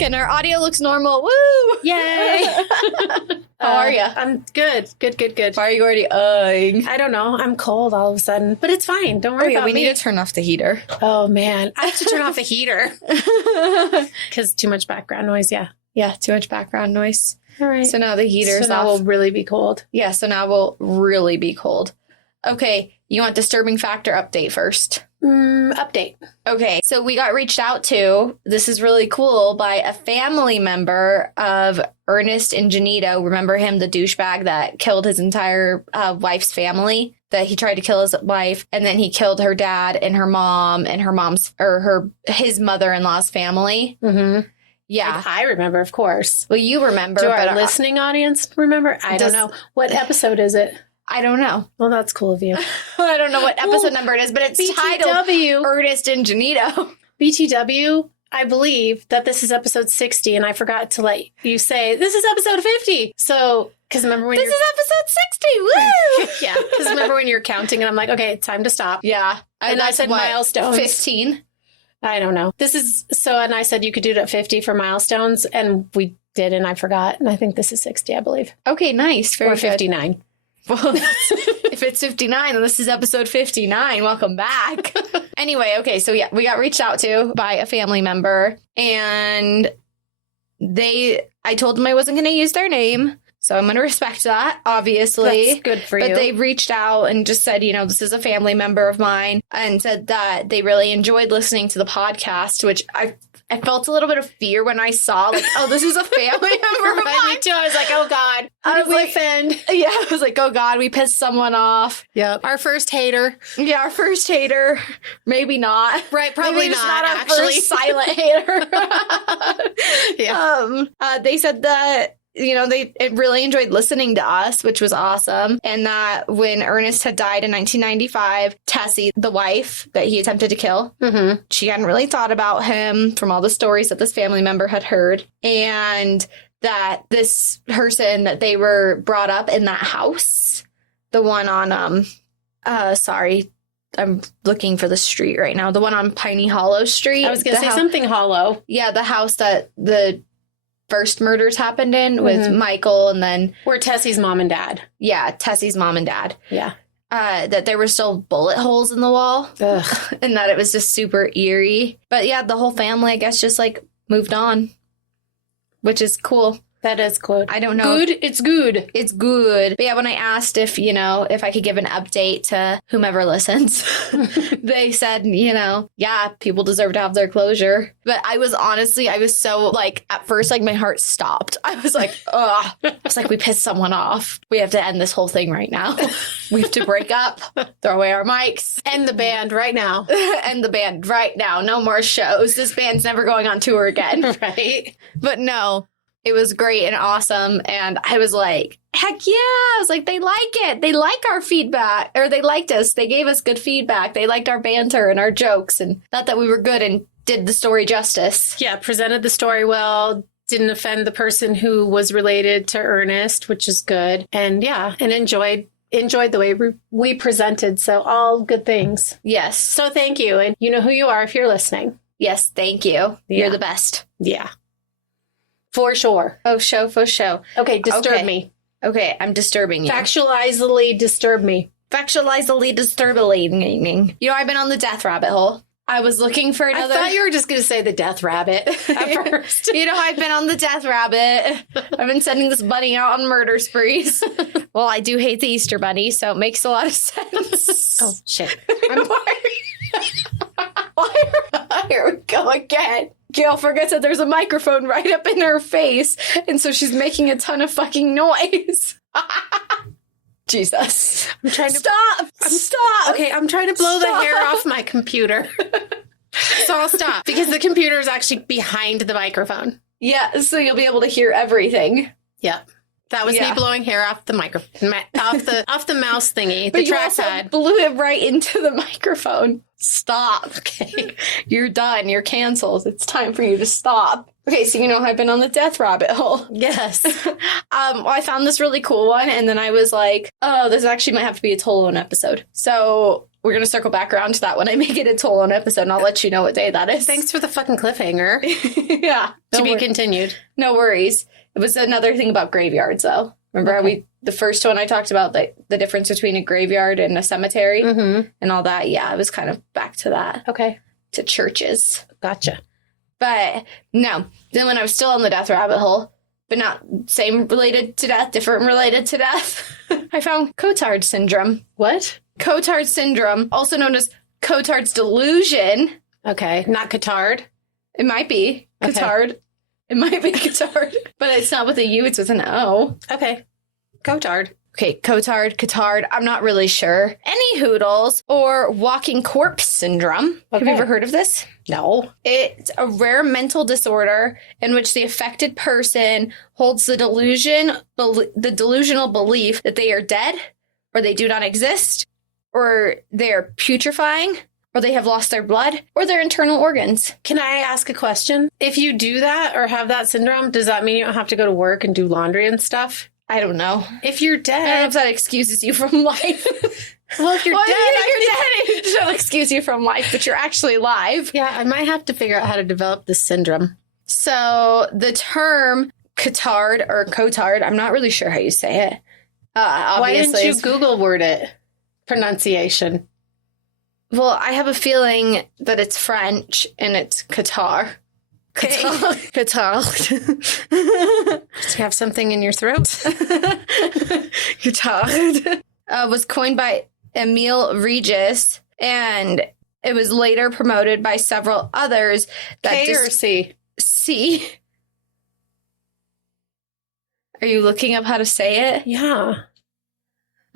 back and our audio looks normal. Woo! Yay! How are you? I'm good. Good. Why are you already I don't know. I'm cold all of a sudden, but it's fine. Don't worry about we me. need to turn off the heater. Oh, man. I have to turn off the heater. Because too much background noise, yeah. Yeah, too much background noise. All right. So now the heater's so now off. we'll really be cold. Yeah, so now we'll really be cold. Okay, you want disturbing factor update first? Update. Okay, so we got reached out to, this is really cool, by a family member of Ernest and Janito. Remember him, the douchebag that killed his entire wife's family? That he tried to kill his wife, and then he killed her dad and her mom and his mother-in-law's family. Mm-hmm. Yeah. Like, I remember, of course. Well, you remember. Do but our listening audience remember? I don't know. What episode is it? I don't know. Well, that's cool of you. I don't know what episode number it is, but it's titled Ernest and Janito. BTW, I believe that this is episode 60, and I forgot to let you say, this is episode 50. So, because remember when This is episode 60, woo! Yeah, because remember when you're counting, and I'm like, okay, it's time to stop. Yeah. And I said milestones. 15? I don't know. And I said you could do it at 50 for milestones, and we did, and I forgot. And I think this is 60, I believe. Okay, nice. Very or good. 59. Well, if it's 59, then this is episode 59. Welcome back. Anyway, okay, so yeah, we got reached out to by a family member, and I told them I wasn't going to use their name, so I'm going to respect that, obviously. That's good for you. But they reached out and just said, this is a family member of mine, and said that they really enjoyed listening to the podcast, which I felt a little bit of fear when I saw, like, oh, this is a family member of mine. Me too. I was like, oh, God. I was like, offend? Yeah, I was like, oh, God, we pissed someone off. Yep. Our first hater. Yeah, our first hater. Maybe not. Right, probably Maybe not, our actually. first silent hater. Yeah. They said that, they really enjoyed listening to us, which was awesome. And that when Ernest had died in 1995, Tessie, the wife that he attempted to kill, she hadn't really thought about him from all the stories that this family member had heard. And that this person that they were brought up in that house, the one on, sorry, I'm looking for the street right now. The one on Piney Hollow Street. I was going to say something hollow. Yeah, the house that the first murders happened in with Michael, and then where Tessie's mom and dad. Yeah, Tessie's mom and dad. Yeah. That there were still bullet holes in the wall. Ugh. And that it was just super eerie. But yeah, the whole family, I guess, just like moved on, which is cool. That is good. I don't know. Good? It's good. It's good. But yeah, when I asked if I could give an update to whomever listens, they said, yeah, people deserve to have their closure. But I was so like, at first, like my heart stopped. I was like, ugh. I was like, we pissed someone off. We have to end this whole thing right now. We have to break up, throw away our mics. End the band right now. End the band right now. No more shows. This band's never going on tour again. Right? But no. It was great and awesome, and I was like, heck yeah! I was like, they like it. They like our feedback, or they liked us. They gave us good feedback. They liked our banter and our jokes, and thought that we were good and did the story justice. Yeah, presented the story well, didn't offend the person who was related to Ernest, which is good, and yeah, and enjoyed the way we presented, so all good things. Yes. So thank you, and you know who you are if you're listening. Yes, thank you. Yeah. You're the best. Yeah. For sure. Oh, for show. Okay, disturb me. Okay, I'm disturbing you. Factualizely disturb me. Factualizely disturbing. I've been on the death rabbit hole. I was looking for another... I thought you were just going to say the death rabbit at first. I've been on the death rabbit. I've been sending this bunny out on murder sprees. Well, I do hate the Easter bunny, so it makes a lot of sense. Oh, shit. Here we go again. Gail forgets that there's a microphone right up in her face, and so she's making a ton of fucking noise. Jesus. I'm trying to... Stop! Okay, I'm trying to blow the hair off my computer. So I'll stop, because the computer is actually behind the microphone. Yeah, so you'll be able to hear everything. Yeah. That was me blowing hair off the microphone, off the mouse thingy, the trackpad. Blew it right into the microphone. Stop. Okay. You're done. You're canceled. It's time for you to stop. Okay, so I've been on the death rabbit hole. Yes. Well, I found this really cool one, and then I was like, oh, this actually might have to be a Toll-On episode. So we're going to circle back around to that when I make it a Toll-On episode, and I'll let you know what day that is. Thanks for the fucking cliffhanger. Yeah. To be continued. No worries. It was another thing about graveyards, though. Remember how the first one I talked about, like the difference between a graveyard and a cemetery and all that? Yeah, it was kind of back to that. Okay. To churches. Gotcha. But no, then when I was still on the death rabbit hole, but not same related to death, different related to death, I found Cotard syndrome. What? Cotard syndrome, also known as Cotard's delusion. Okay. Not Cotard. It might be Cotard. It might be Cotard, but it's not with a U, it's with an O. Okay. Cotard. Okay, Cotard. I'm not really sure. Any hoodles or walking corpse syndrome. Have you ever heard of this? No. It's a rare mental disorder in which the affected person holds the delusional belief that they are dead, or they do not exist, or they are putrefying, or they have lost their blood, or their internal organs. Can I ask a question? If you do that or have that syndrome, does that mean you don't have to go to work and do laundry and stuff? I don't know. If you're dead... I don't know if that excuses you from life. Well, if you're dead... it don't excuse you from life, but you're actually alive. Yeah, I might have to figure out how to develop this syndrome. So the term Cotard, I'm not really sure how you say it. Why didn't you Google word it? Pronunciation. Well, I have a feeling that it's French and it's Qatar. Qatar. Just have something in your throat. Qatar. Was coined by Emile Regis, and it was later promoted by several others. That K or C? C. Are you looking up how to say it? Yeah.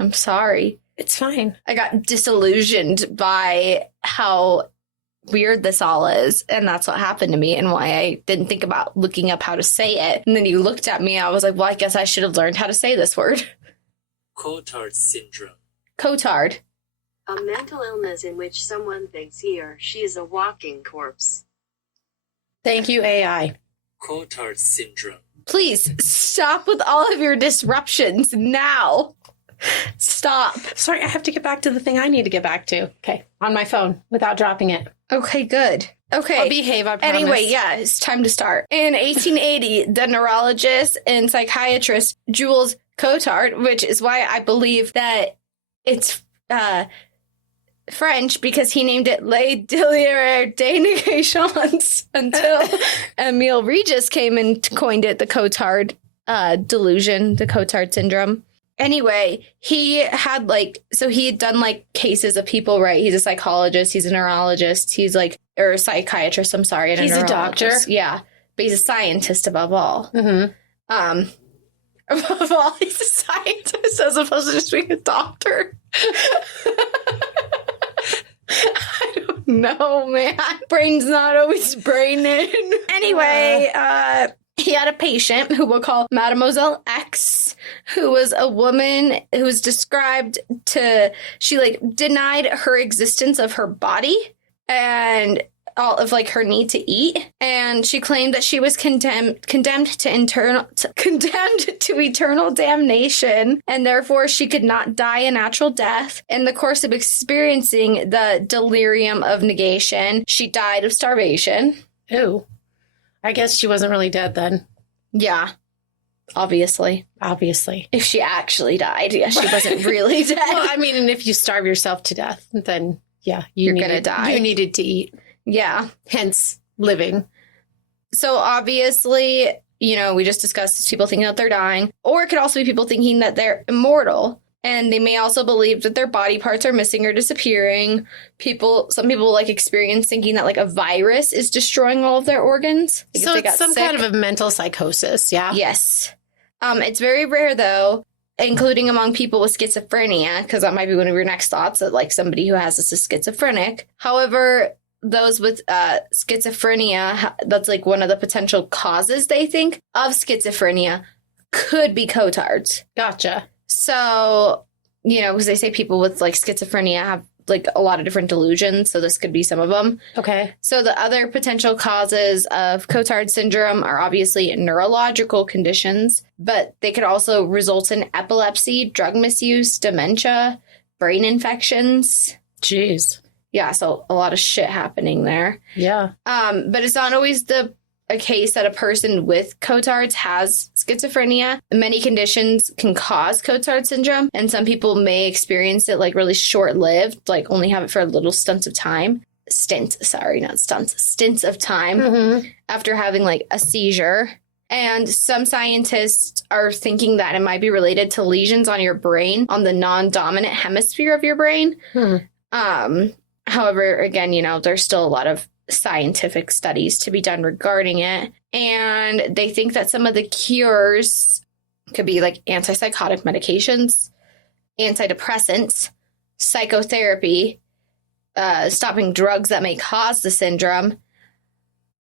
I'm sorry. It's fine. I got disillusioned by how weird this all is, and that's what happened to me and why I didn't think about looking up how to say it. And then you looked at me, I was like, well, I guess I should have learned how to say this word. Cotard syndrome. Cotard. A mental illness in which someone thinks he or she is a walking corpse. Thank you, AI. Cotard syndrome. Please stop with all of your disruptions now. Stop. Sorry, I have to get back to the thing I need to get back to. Okay, on my phone without dropping it. Okay, good. Okay. I'll behave, I promise. Anyway, yeah, it's time to start. In 1880, the neurologist and psychiatrist Jules Cotard, which is why I believe that it's French, because he named it Les Délires des Négations until Emile Regis came and coined it the Cotard delusion, the Cotard syndrome. Anyway, he had he had done cases of people, right? He's a psychologist, he's a neurologist, or a psychiatrist, I'm sorry. And he's a doctor. Yeah. But he's a scientist above all. Mm-hmm. Above all, he's a scientist as opposed to just being a doctor. I don't know, man. Brain's not always braining. Anyway, he had a patient who we'll call Mademoiselle X, who was a woman who was described she denied her existence of her body and all of her need to eat. And she claimed that she was condemned to eternal damnation, and therefore she could not die a natural death. In the course of experiencing the delirium of negation, she died of starvation. Ooh. I guess she wasn't really dead then. Yeah. Obviously. Obviously. If she actually died. Yeah, she wasn't really dead. Well, I mean, and if you starve yourself to death, then, yeah, you're going to die. You needed to eat. Yeah. Hence, living. So, obviously, we just discussed people thinking that they're dying. Or it could also be people thinking that they're immortal. And they may also believe that their body parts are missing or disappearing. Some people experience thinking that a virus is destroying all of their organs. So it's some kind of a mental psychosis, yeah? Yes. It's very rare, though, including among people with schizophrenia, because that might be one of your next thoughts, that somebody who has this is schizophrenic. However, those with schizophrenia, that's one of the potential causes, they think, of schizophrenia could be Cotards. Gotcha. So, because they say people with schizophrenia have a lot of different delusions, so this could be some of them. Okay. So the other potential causes of Cotard syndrome are obviously neurological conditions, but they could also result in epilepsy, drug misuse, dementia, brain infections. Jeez. Yeah, so a lot of shit happening there. Yeah. But it's not always the a case that a person with Cotard's has schizophrenia. Many conditions can cause Cotard syndrome, and some people may experience it like really short-lived, like only have it for a little stints of time. Stints of time after having like a seizure. And some scientists are thinking that it might be related to lesions on your brain, on the non-dominant hemisphere of your brain. However, again, there's still a lot of scientific studies to be done regarding it. And they think that some of the cures could be like antipsychotic medications, antidepressants, psychotherapy, stopping drugs that may cause the syndrome,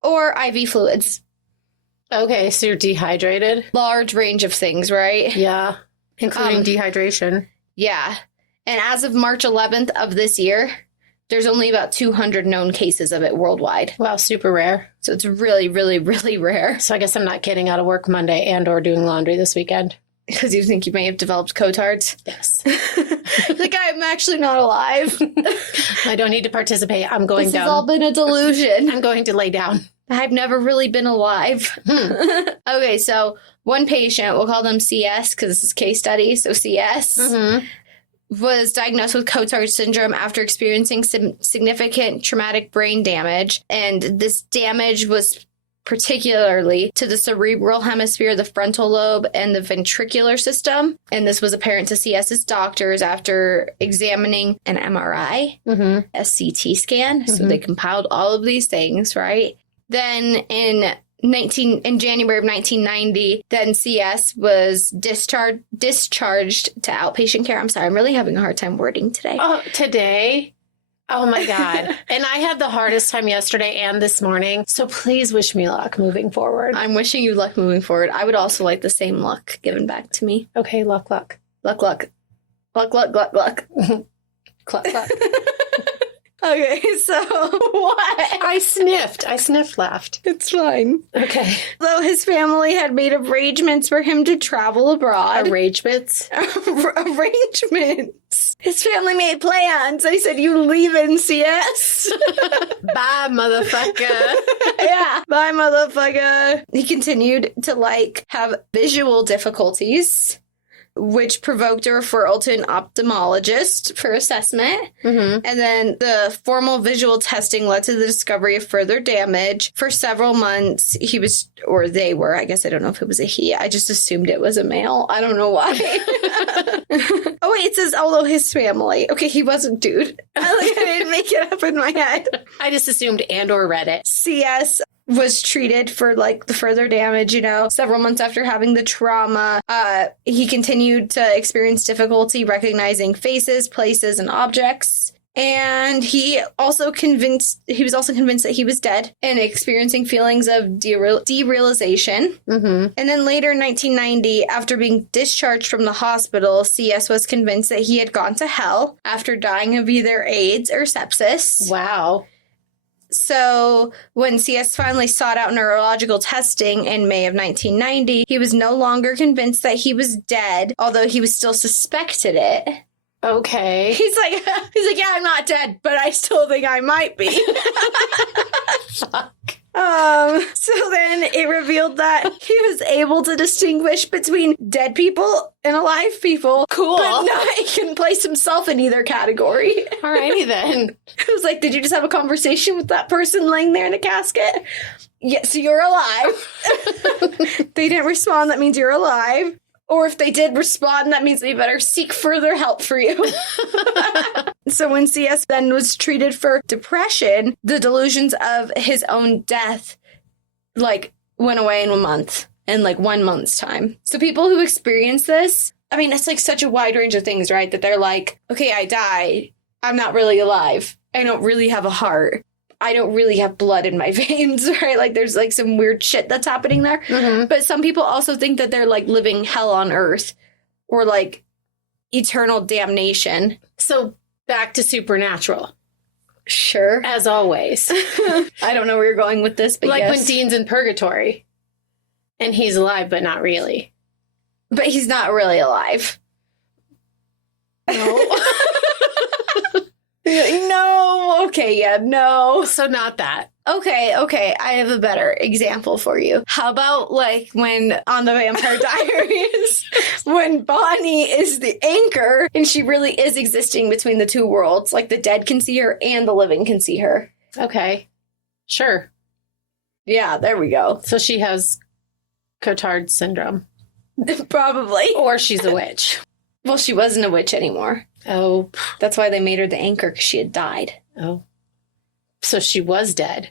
or IV fluids. Okay, so you're dehydrated? Large range of things, right? Yeah, including dehydration. Yeah. And as of March 11th of this year, there's only about 200 known cases of it worldwide. Wow, super rare. So it's really, really, really rare. So I guess I'm not getting out of work Monday and or doing laundry this weekend. Because you think you may have developed Cotard's? Yes. Like, I'm actually not alive. I don't need to participate. I'm going down. This has all been a delusion. I'm going to lay down. I've never really been alive. Okay, so one patient, we'll call them CS because this is case study, so CS, was diagnosed with Cotard syndrome after experiencing some significant traumatic brain damage. And this damage was particularly to the cerebral hemisphere, the frontal lobe, and the ventricular system. And this was apparent to CS's doctors after examining an MRI, a CT scan. So they compiled all of these things, right? Then in January of 1990, then CS was discharged to outpatient care. I'm sorry, I'm really having a hard time wording today. Oh, today? Oh my God. And I had the hardest time yesterday and this morning. So please wish me luck moving forward. I'm wishing you luck moving forward. I would also like the same luck given back to me. Okay, luck. Luck. Luck. Cluck, cluck. Okay, so what? I sniffed left. It's fine. Okay. Though his family had made arrangements for him to travel abroad. Arrangements? Arrangements. His family made plans. They said, you leave in CS. Bye, motherfucker. Yeah. Bye, motherfucker. He continued to, have visual difficulties, which provoked a referral to an ophthalmologist for assessment. And then the formal visual testing led to the discovery of further damage. For several months, he was, or they were, I guess I don't know if it was a he. I just assumed it was a male. I don't know why. Oh, wait, it says, although his family. Okay, he wasn't dude. I didn't make it up in my head. I just assumed and or read it. CS was treated for the further damage, several months after having the trauma. He continued to experience difficulty recognizing faces, places, and objects. And he was also convinced that he was dead and experiencing feelings of derealization. And then later in 1990, after being discharged from the hospital, CS was convinced that he had gone to hell after dying of either AIDS or sepsis. Wow. So when CS finally sought out neurological testing in May of 1990, he was no longer convinced that he was dead, although he was still suspected it. Okay. He's like, yeah, I'm not dead, but I still think I might be. Fuck. So then it revealed that he was able to distinguish between dead people and alive people. Cool. But not, he couldn't place himself in either category. Alrighty then. It was like, did you just have a conversation with that person laying there in a casket? Yes, you're alive. They didn't respond, that means you're alive. Or if they did respond, that means they better seek further help for you. So when CS then was treated for depression, the delusions of his own death, went away in a month, in 1 month's time. So people who experience this, I mean, it's such a wide range of things, right? That they're like, okay, I die. I'm not really alive. I don't really have a heart. I don't really have blood in my veins, right? There's some weird shit that's happening there. But some people also think that they're living hell on earth or eternal damnation. So back to supernatural. Sure. As always. I don't know where you're going with this, but yes. When Dean's in purgatory and he's alive, but not really. But he's not really alive. No. No. Okay, yeah, no. So not that. Okay. I have a better example for you. How about like when on the Vampire Diaries, when Bonnie is the anchor and she really is existing between the two worlds, like the dead can see her and the living can see her. Okay. Sure. Yeah, there we go. So she has Cotard syndrome. Probably. Or she's a witch. Well, she wasn't a witch anymore. Oh. That's why they made her the anchor, because she had died. Oh. So she was dead.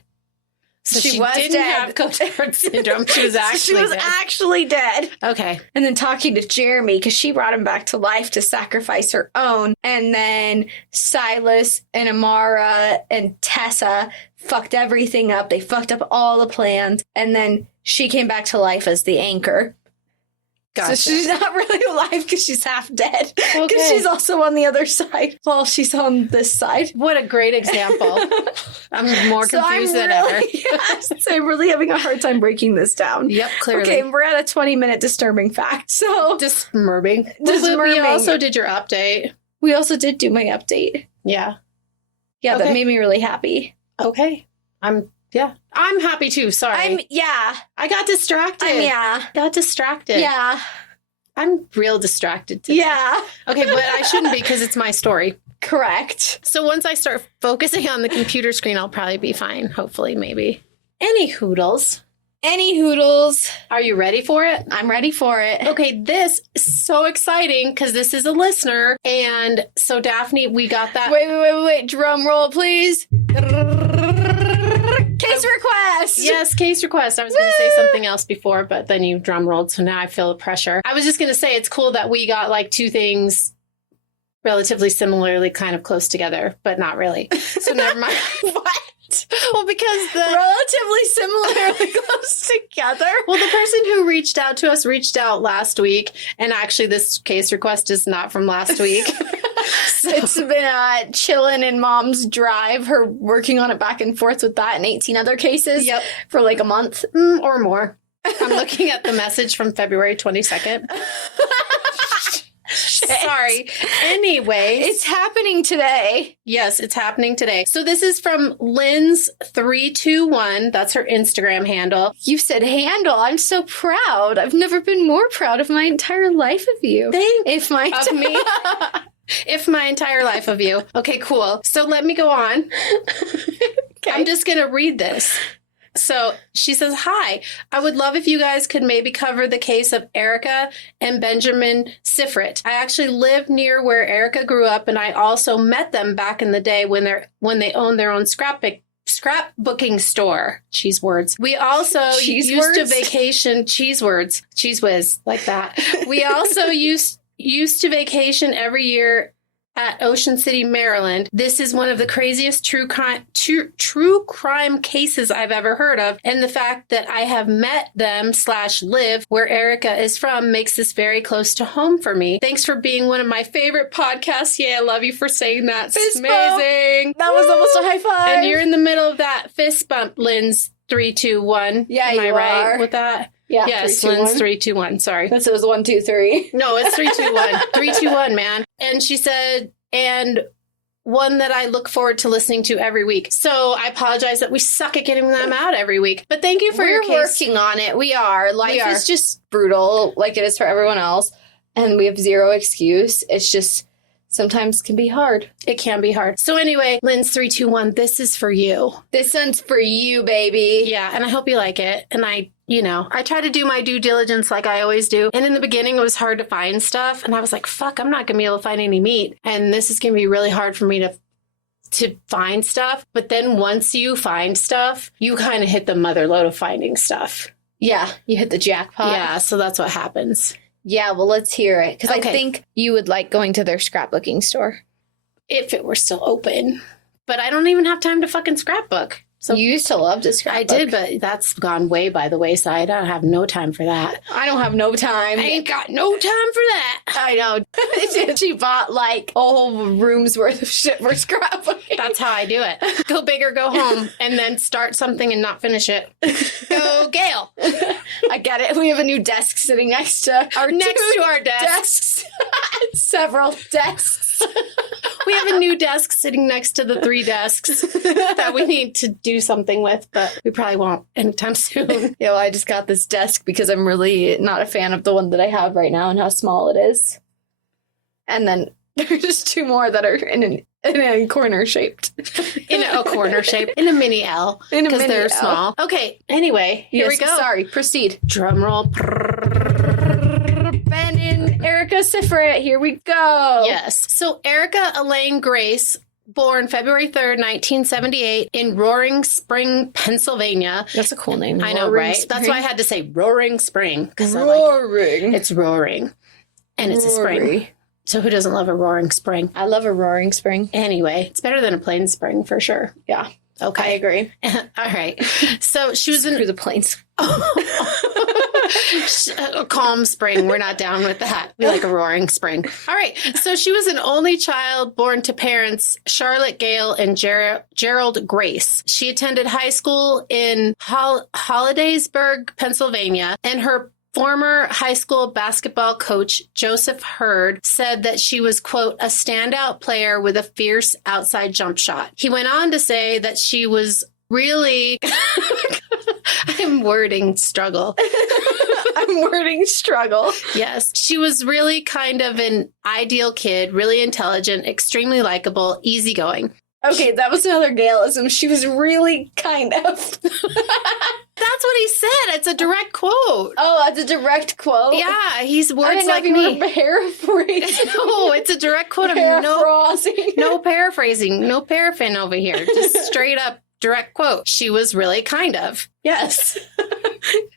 So She she was didn't dead. have Cotard syndrome. She was actually dead. actually dead. Okay. And then talking to Jeremy, because she brought him back to life to sacrifice her own. And then Silas and Amara and Tessa fucked everything up. They fucked up all the plans. And then she came back to life as the anchor. Gotcha. So she's not really alive because she's half dead. Because Okay. she's also on the other side while she's on this side. What a great example. I'm more So confused I'm than ever. really, yes, I'm really having a hard time breaking this down. Yep, clearly. Okay, we're at a 20-minute disturbing fact. So Dismurming. Dismurming. We also did your update. we also did do my update. Yeah. Yeah, Okay. that made me really happy. Okay. I'm happy too. Sorry. I got distracted. Got distracted. Yeah. I'm real distracted today. Yeah. Okay, but I shouldn't be because it's my story. Correct. So once I start focusing on the computer screen, I'll probably be fine. Hopefully, maybe. Any hoodles. Any hoodles. Are you ready for it? I'm ready for it. Okay, this is so exciting because this is a listener. And so, Daphne, we got that. Wait. Drum roll, please. Case request. Yes, case request. I was going to say something else before, but then you drum rolled, so now I feel the pressure. I was just going to say it's cool that we got like two things relatively similarly kind of close together, but not really. So never mind. What? Well, because the Relatively similarly close together. the person who reached out to us reached out last week, and actually this case request is not from last week. It's been chilling in Mom's drive, her working on it back and forth with that and 18 other cases Yep. for like a month. Or more. I'm looking at the message from February 22nd. Sorry. Anyway, It's happening today. yes, it's happening today. So this is from Lynn's321. That's her Instagram handle. You said handle. I'm so proud. I've never been more proud of my entire life of you. Thanks. If my Of me. If my entire life of you. Okay, cool. So let me go on. I'm just going to read this. So she says, hi, I would love if you guys could maybe cover the case of Ericka and Benjamin Sifrit. I actually live near where Ericka grew up, and I also met them back in the day when they owned their own scrapbooking store. Cheese words. We also Cheese used to words? vacation. Cheese words. Cheese whiz, like that. We also used to vacation every year at Ocean City, Maryland. This is one of the craziest true crime cases I've ever heard of. And the fact that I have met them / live where Ericka is from makes this very close to home for me. Thanks for being one of my favorite podcasts. Yeah, I love you for saying that. It's Fist bump. amazing. That was almost a high five. And you're in the middle of that fist bump, Lynn's 321. Yeah, Am I you right are. with that? Yeah, Yes, 3, 2, Lynn's 1. 321. Sorry. This was 1, 2, 3. No, it's 321. 321, man. And she said, and one that I look forward to listening to every week. So I apologize that we suck at getting them out every week. But thank you for your We're case. working on it. We are. Life are. is just brutal, like it is for everyone else. And we have zero excuse. It's just sometimes can be hard. It can be hard. So anyway, Lynn's 321, this is for you. This one's for you, baby. Yeah, and I hope you like it. And I try to do my due diligence like I always do. And in the beginning, it was hard to find stuff. And I was like, fuck, I'm not going to be able to find any meat. And this is going to be really hard for me to find stuff. But then once you find stuff, you kind of hit the mother load of finding stuff. Yeah, you hit the jackpot. Yeah, so that's what happens. Yeah, well, let's hear it. Because Okay. I think you would like going to their scrapbooking store. If it were still open. But I don't even have time to fucking scrapbook. So You used to love to scrapbook. I did, but that's gone way by the wayside. I don't have no time for that. I don't have no time. I ain't got no time for that. I know. She bought like a whole room's worth of shit for scrapbooking. That's how I do it. Go big or go home, and then start something and not finish it. Go Gail. I get it. We have a new desk sitting next to our Next two to our desks. Several desks. We have a new desk sitting next to the 3 desks that we need to do something with, but we probably won't anytime soon. Yeah, well, I just got this desk because I'm really not a fan of the one that I have right now and how small it is. And then there's 2 more that are in a corner shaped. In a corner shape. In a mini L. Because they're small. Okay, anyway, here we go. Sorry, proceed. Drum roll. Ben and Ericka Sifrit, here we go. Yes. So Ericka Elaine Grace, born February 3rd, 1978 in Roaring Spring, Pennsylvania. That's a cool name. I know, right? Spring. That's why I had to say Roaring Spring. Roaring. It's roaring. And it's a spring. So who doesn't love a roaring spring? I love a roaring spring. Anyway, it's better than a plain spring for sure. Yeah. Okay. I agree. All right. So she was in through the plains. A calm spring. We're not down with that. We like a roaring spring. All right. So she was an only child born to parents Charlotte Gale and Gerald Grace. She attended high school in Hollidaysburg, Pennsylvania, and her former high school basketball coach, Joseph Hurd, said that she was, quote, a standout player with a fierce outside jump shot. He went on to say that she was really... I'm wording struggle. Yes. She was really kind of an ideal kid, really intelligent, extremely likable, easygoing. Okay, that was another Galeism. She was really kind of. That's what he said. It's a direct quote. Oh, that's a direct quote? Yeah, he's words like me. Paraphrasing. No, it's a direct quote of no paraphrasing, no paraffin over here. Just straight up direct quote. She was really kind of. Yes.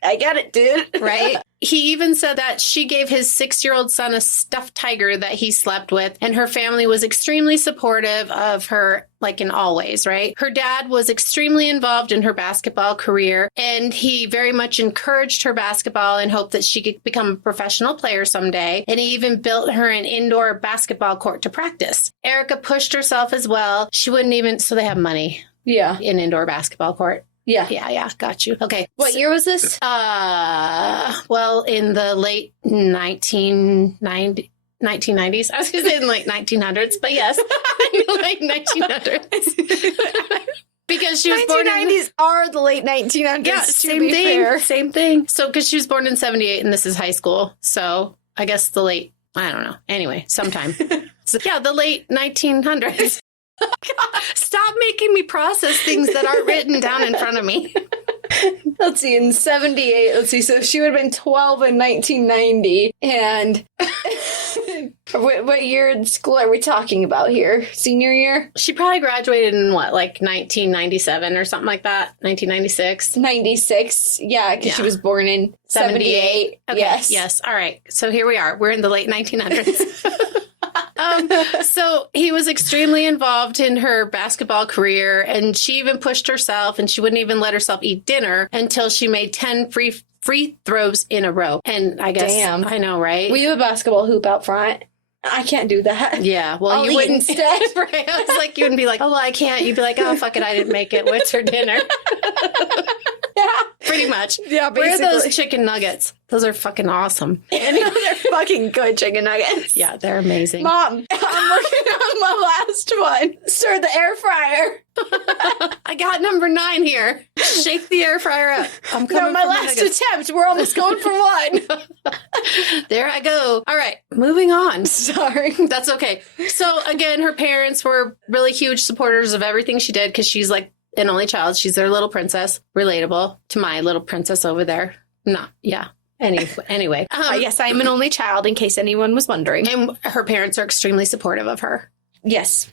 I get it, dude. Right? He even said that she gave his 6-year-old son a stuffed tiger that he slept with, and her family was extremely supportive of her, like in all ways, right? Her dad was extremely involved in her basketball career, and he very much encouraged her basketball and hoped that she could become a professional player someday. And he even built her an indoor basketball court to practice. Ericka pushed herself as well. She wouldn't even, so they have money. Yeah. In indoor basketball court. Yeah. Got you. Okay. What year was this? Well, in the late 1990s. I was going to say in the late 1900s, but yes, in the late 1900s. Because she was born in... 1990s are the late 1900s, yeah, same thing. Fair. Same thing. So, because she was born in 78 and this is high school. So, I guess the late... I don't know. Anyway, sometime. So, yeah, the late 1900s. God, stop making me process things that aren't written down in front of me. Let's see, in 78, so she would have been 12 in 1990. And what year in school are we talking about here? Senior year? She probably graduated in what, like 1997 or something like that? 1996? 96, yeah, because she was born in 78. Okay. Yes. All right. So here we are. We're in the late 1900s. So he was extremely involved in her basketball career, and she even pushed herself, and she wouldn't even let herself eat dinner until she made 10 free throws in a row. And I guess, damn, I know, right? We have a basketball hoop out front. I can't do that. Yeah, well, you wouldn't instead. Right? I was like, you wouldn't be like, oh, well, I can't. You'd be like, oh, fuck it, I didn't make it. What's for dinner? Yeah, pretty much. Yeah, basically. Where are those chicken nuggets? Those are fucking awesome. They're fucking good chicken nuggets. Yeah, they're amazing. Mom, I'm working on my last one. Stir the air fryer. I got number 9 here. Shake the air fryer up. I'm coming. No, my last attempt. We're almost going for one. There I go. All right, moving on. Sorry. That's okay. So again, her parents were really huge supporters of everything she did because she's like an only child. She's their little princess. Relatable to my little princess over there. Yeah. Anyway. Yes, I'm an only child in case anyone was wondering. And her parents are extremely supportive of her. Yes.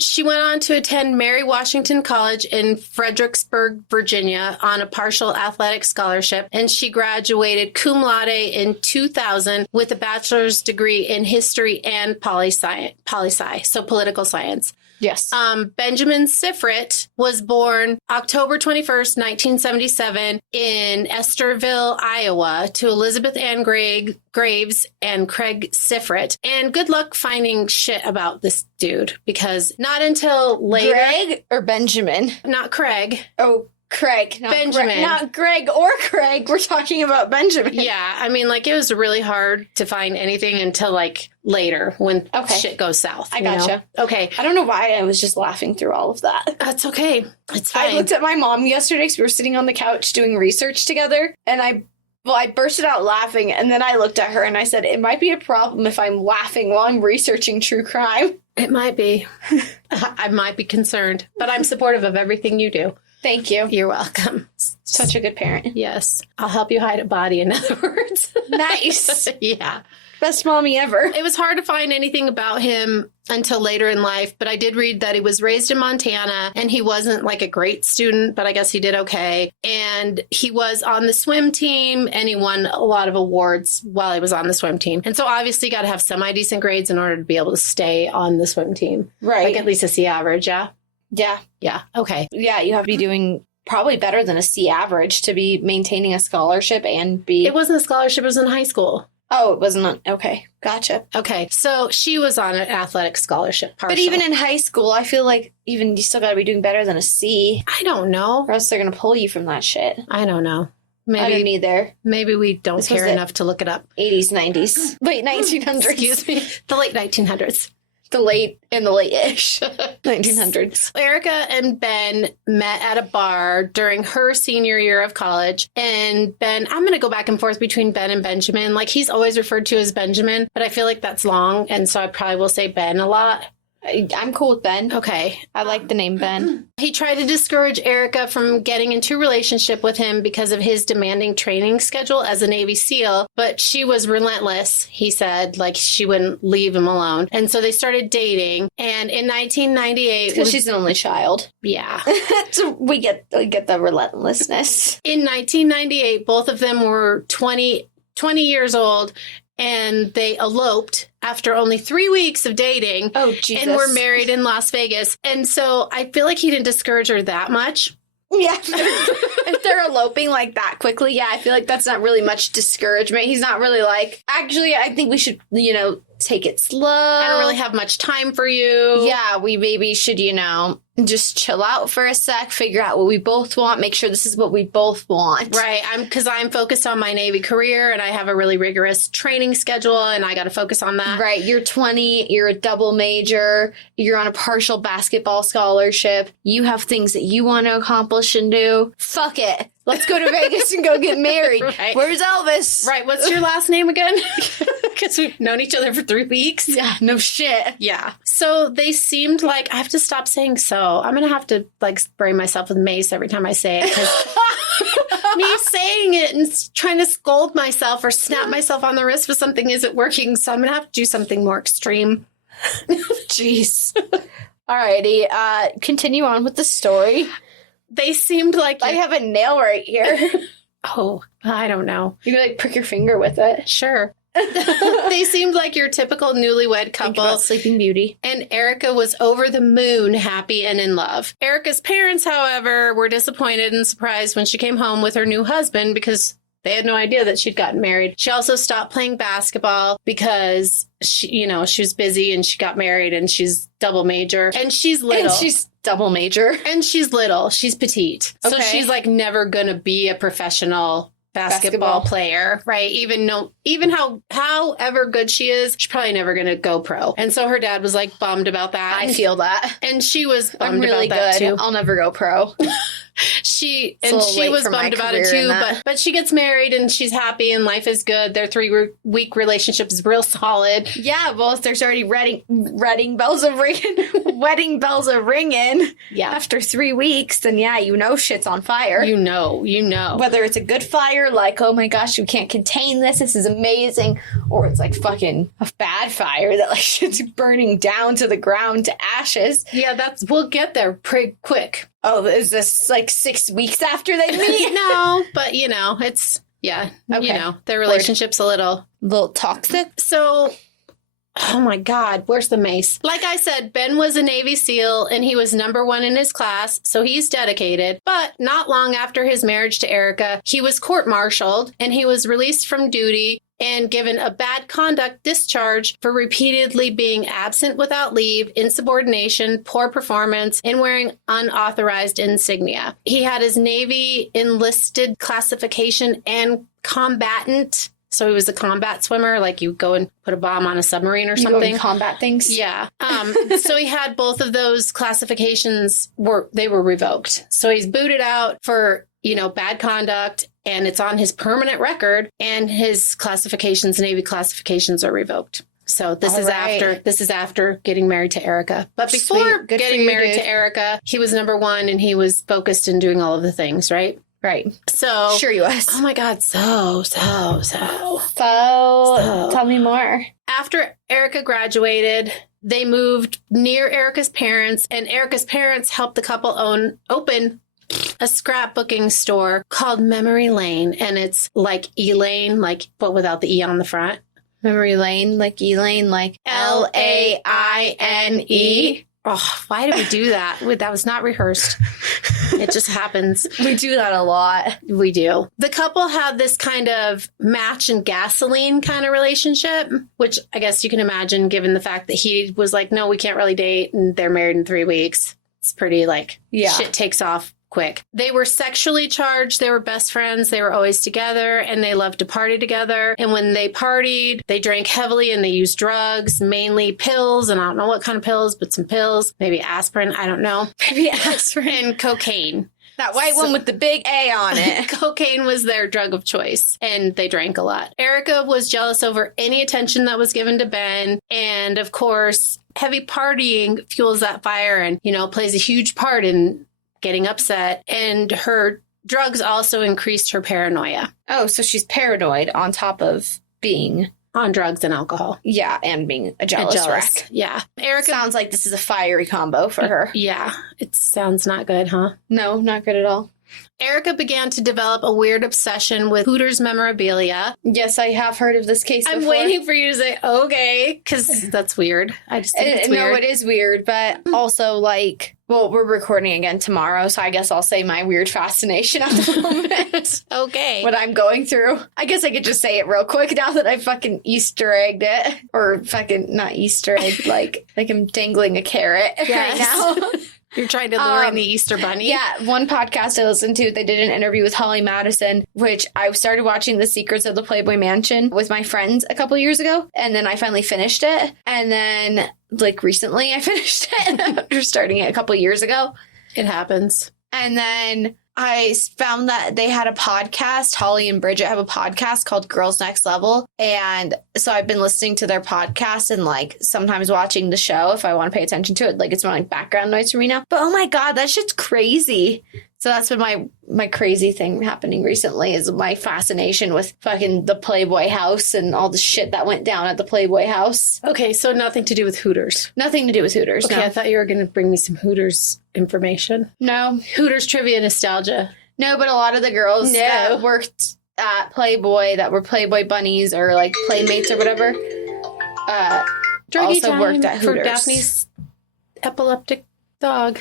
She went on to attend Mary Washington College in Fredericksburg, Virginia on a partial athletic scholarship, and she graduated cum laude in 2000 with a bachelor's degree in history and poli-sci, so political science. Yes. Benjamin Sifrit was born October 21st, 1977 in Esterville, Iowa to Elizabeth Ann Graves and Craig Sifrit. And good luck finding shit about this dude because not until later. Greg or Benjamin? Not Craig. Oh, Craig. Benjamin. Not Greg or Craig. We're talking about Benjamin. Yeah, I mean, like, it was really hard to find anything until, like, later when shit goes south. I gotcha. Okay. I don't know why I was just laughing through all of that. That's okay. It's fine. I looked at my mom yesterday because we were sitting on the couch doing research together, and I bursted out laughing, and then I looked at her and I said, it might be a problem if I'm laughing while I'm researching true crime. It might be. I might be concerned, but I'm supportive of everything you do. Thank you. You're welcome. Such a good parent. Yes. I'll help you hide a body, in other words. Nice. Yeah. Best mommy ever. It was hard to find anything about him until later in life, but I did read that he was raised in Montana and he wasn't like a great student, but I guess he did okay. And he was on the swim team and he won a lot of awards while he was on the swim team. And so obviously you got to have semi-decent grades in order to be able to stay on the swim team. Right. Like at least a C average, yeah? Yeah. Yeah. Okay. Yeah, you have to be doing probably better than a C average to be maintaining a scholarship and be... It wasn't a scholarship, it was in high school. Oh, it wasn't. Okay. Gotcha. Okay. So she was on an athletic scholarship. Partial. But even in high school, I feel like even you still got to be doing better than a C. I don't know. Or else they're going to pull you from that shit. I don't know. I didn't either. Maybe we don't This care was enough to look it up. 80s, 90s. Late 1900s. Excuse me. The late 1900s. The late-ish 1900s. Ericka and Ben met at a bar during her senior year of college. And Ben, I'm going to go back and forth between Ben and Benjamin. Like, he's always referred to as Benjamin, but I feel like that's long. And so I probably will say Ben a lot. I'm cool with Ben. Okay. I like the name Ben. He tried to discourage Ericka from getting into a relationship with him because of his demanding training schedule as a Navy SEAL, but she was relentless, he said, like she wouldn't leave him alone. And so they started dating. And in 1998... Because she's an only child. Yeah. So we get the relentlessness. In 1998, both of them were 20 years old, and they eloped after only 3 weeks of dating. Oh, Jesus. And were married in Las Vegas. And so I feel like he didn't discourage her that much. Yeah. If they're eloping like that quickly, yeah, I feel like that's not really much discouragement. He's not really like, actually, I think we should, take it slow. I don't really have much time for you. Yeah, we maybe should, just chill out for a sec, figure out what we both want, make sure this is what we both want. Right. Because I'm focused on my Navy career and I have a really rigorous training schedule and I got to focus on that. Right. You're 20, you're a double major, you're on a partial basketball scholarship, you have things that you want to accomplish and do. Fuck it. Let's go to Vegas and go get married. Right. Where's Elvis? Right. What's your last name again? Because we've known each other for 3 weeks. Yeah, no shit. Yeah. So they seemed like, I have to stop saying so. I'm going to have to spray myself with mace every time I say it. Because me saying it and trying to scold myself or snap myself on the wrist with something isn't working. So I'm going to have to do something more extreme. Jeez. Alrighty. Continue on with the story. They seemed like... I have a nail right here. Oh, I don't know. You can prick your finger with it. Sure. They seemed like your typical newlywed couple. Sleeping Beauty. And Ericka was over the moon, happy and in love. Ericka's parents, however, were disappointed and surprised when she came home with her new husband because they had no idea that she'd gotten married. She also stopped playing basketball because she was busy and she got married and she's double major. And she's little. And she's double major. And she's little. She's petite. So she's never going to be a professional basketball player, right? Even however good she is, she's probably never going to go pro. And so her dad was bummed about that. I feel that. And she was bummed I'm really about that good. too. I'll never go pro. She was bummed about it too, but she gets married and she's happy and life is good. Their 3-week relationship is real solid. Yeah, well, if there's already wedding bells are ringing. Yeah, after 3 weeks, then shit's on fire. You know, whether it's a good fire, like oh my gosh, you can't contain this is amazing, or it's fucking a bad fire that shit's burning down to the ground to ashes. Yeah, we'll get there pretty quick. Oh, is this 6 weeks after they meet? No, but it's, yeah, okay. Their relationship's a little toxic. So, oh my God, where's the mace? Like I said, Ben was a Navy SEAL and he was number 1 in his class, so he's dedicated. But not long after his marriage to Ericka, he was court-martialed and he was released from duty. and given a bad conduct discharge for repeatedly being absent without leave, insubordination, poor performance, and wearing unauthorized insignia. He had his Navy enlisted classification and combatant. So he was a combat swimmer, like you go and put a bomb on a submarine or something. You go and combat things? Yeah. So he had both of those classifications were revoked. So he's booted out for, bad conduct, and it's on his permanent record, and his classifications, Navy classifications, are revoked. So this is after getting married to Ericka. But before getting married to Ericka, he was number one, and he was focused in doing all of the things, right? Right. So sure he was. Oh my God. So tell me more. After Ericka graduated, they moved near Ericka's parents, and Ericka's parents helped the couple open a scrapbooking store called Memory Lane. And it's like Elaine, but without the E on the front. Memory Lane, like Elaine, like Laine. Oh, why did we do that? That was not rehearsed. It just happens. We do that a lot. We do. The couple had this kind of match and gasoline kind of relationship, which I guess you can imagine given the fact that he was like, no, we can't really date. And they're married in 3 weeks. It's pretty shit takes off quick. They were sexually charged. They were best friends. They were always together, and they loved to party together. And when they partied, they drank heavily and they used drugs, mainly pills. And I don't know what kind of pills, but some pills, maybe aspirin. I don't know. Maybe aspirin. And cocaine. That white one with the big A on it. Cocaine was their drug of choice, and they drank a lot. Ericka was jealous over any attention that was given to Ben. And of course, heavy partying fuels that fire and, plays a huge part in getting upset, and her drugs also increased her paranoia. Oh, so she's paranoid on top of being on drugs and alcohol. Yeah, and being a jealous wreck. Yeah. Ericka sounds like this is a fiery combo for her. Yeah. It sounds not good, huh? No, not good at all. Ericka began to develop a weird obsession with Hooters memorabilia. Yes, I have heard of this case before. I'm waiting for you to say, okay, because that's weird. I just think it's weird. No, it is weird, but also we're recording again tomorrow, so I guess I'll say my weird fascination at the moment. Okay. What I'm going through. I guess I could just say it real quick now that I fucking Easter egged it. Or fucking not Easter egg, like I'm dangling a carrot right now. You're trying to lure in the Easter Bunny? Yeah. One podcast I listened to, they did an interview with Holly Madison, which I started watching The Secrets of the Playboy Mansion with my friends a couple years ago. And then I finally finished it. And then, recently I finished it after starting it a couple years ago. It happens. And then I found that they had a podcast. Holly and Bridget have a podcast called Girls Next Level. And so I've been listening to their podcast and sometimes watching the show if I want to pay attention to it. It's more background noise for me now. But oh my God, that shit's crazy. So that's been my crazy thing happening recently is my fascination with fucking the Playboy house and all the shit that went down at the Playboy house. Okay, so nothing to do with Hooters. Nothing to do with Hooters, Okay, no. I thought you were going to bring me some Hooters information. No. Hooters trivia nostalgia. No, but a lot of the girls that worked at Playboy that were Playboy bunnies or Playmates or whatever also worked at Hooters. For Daphne's epileptic dog.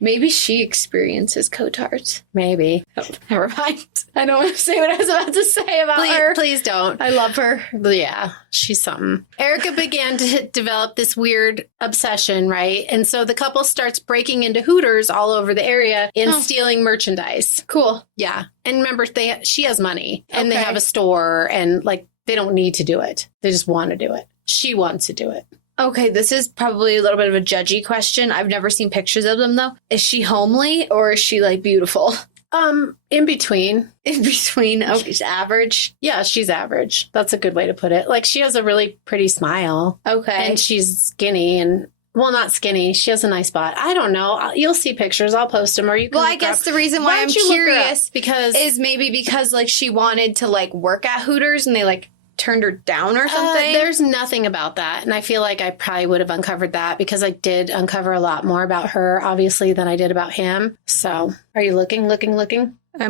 Maybe she experiences cotards. Maybe. Oh, never mind. I don't want to say what I was about to say about her. Please don't. I love her. Yeah, she's something. Ericka began to develop this weird obsession, right? And so the couple starts breaking into Hooters all over the area and stealing merchandise. Cool. Yeah. And remember, she has money and they have a store and they don't need to do it. They just want to do it. She wants to do it. Okay, this is probably a little bit of a judgy question. I've never seen pictures of them, though. Is she homely or is she, beautiful? In between. In between? Oh, she's average? Yeah, she's average. That's a good way to put it. She has a really pretty smile. Okay. And she's skinny and... Well, not skinny. She has a nice butt. I don't know. You'll see pictures. I'll post them, or you can. Well, I guess the reason why I'm curious is maybe because she wanted to work at Hooters and they turned her down or something. There's nothing about that, and I feel like I probably would have uncovered that because I did uncover a lot more about her, obviously, than I did about him. So, are you looking? I'm looking. Oh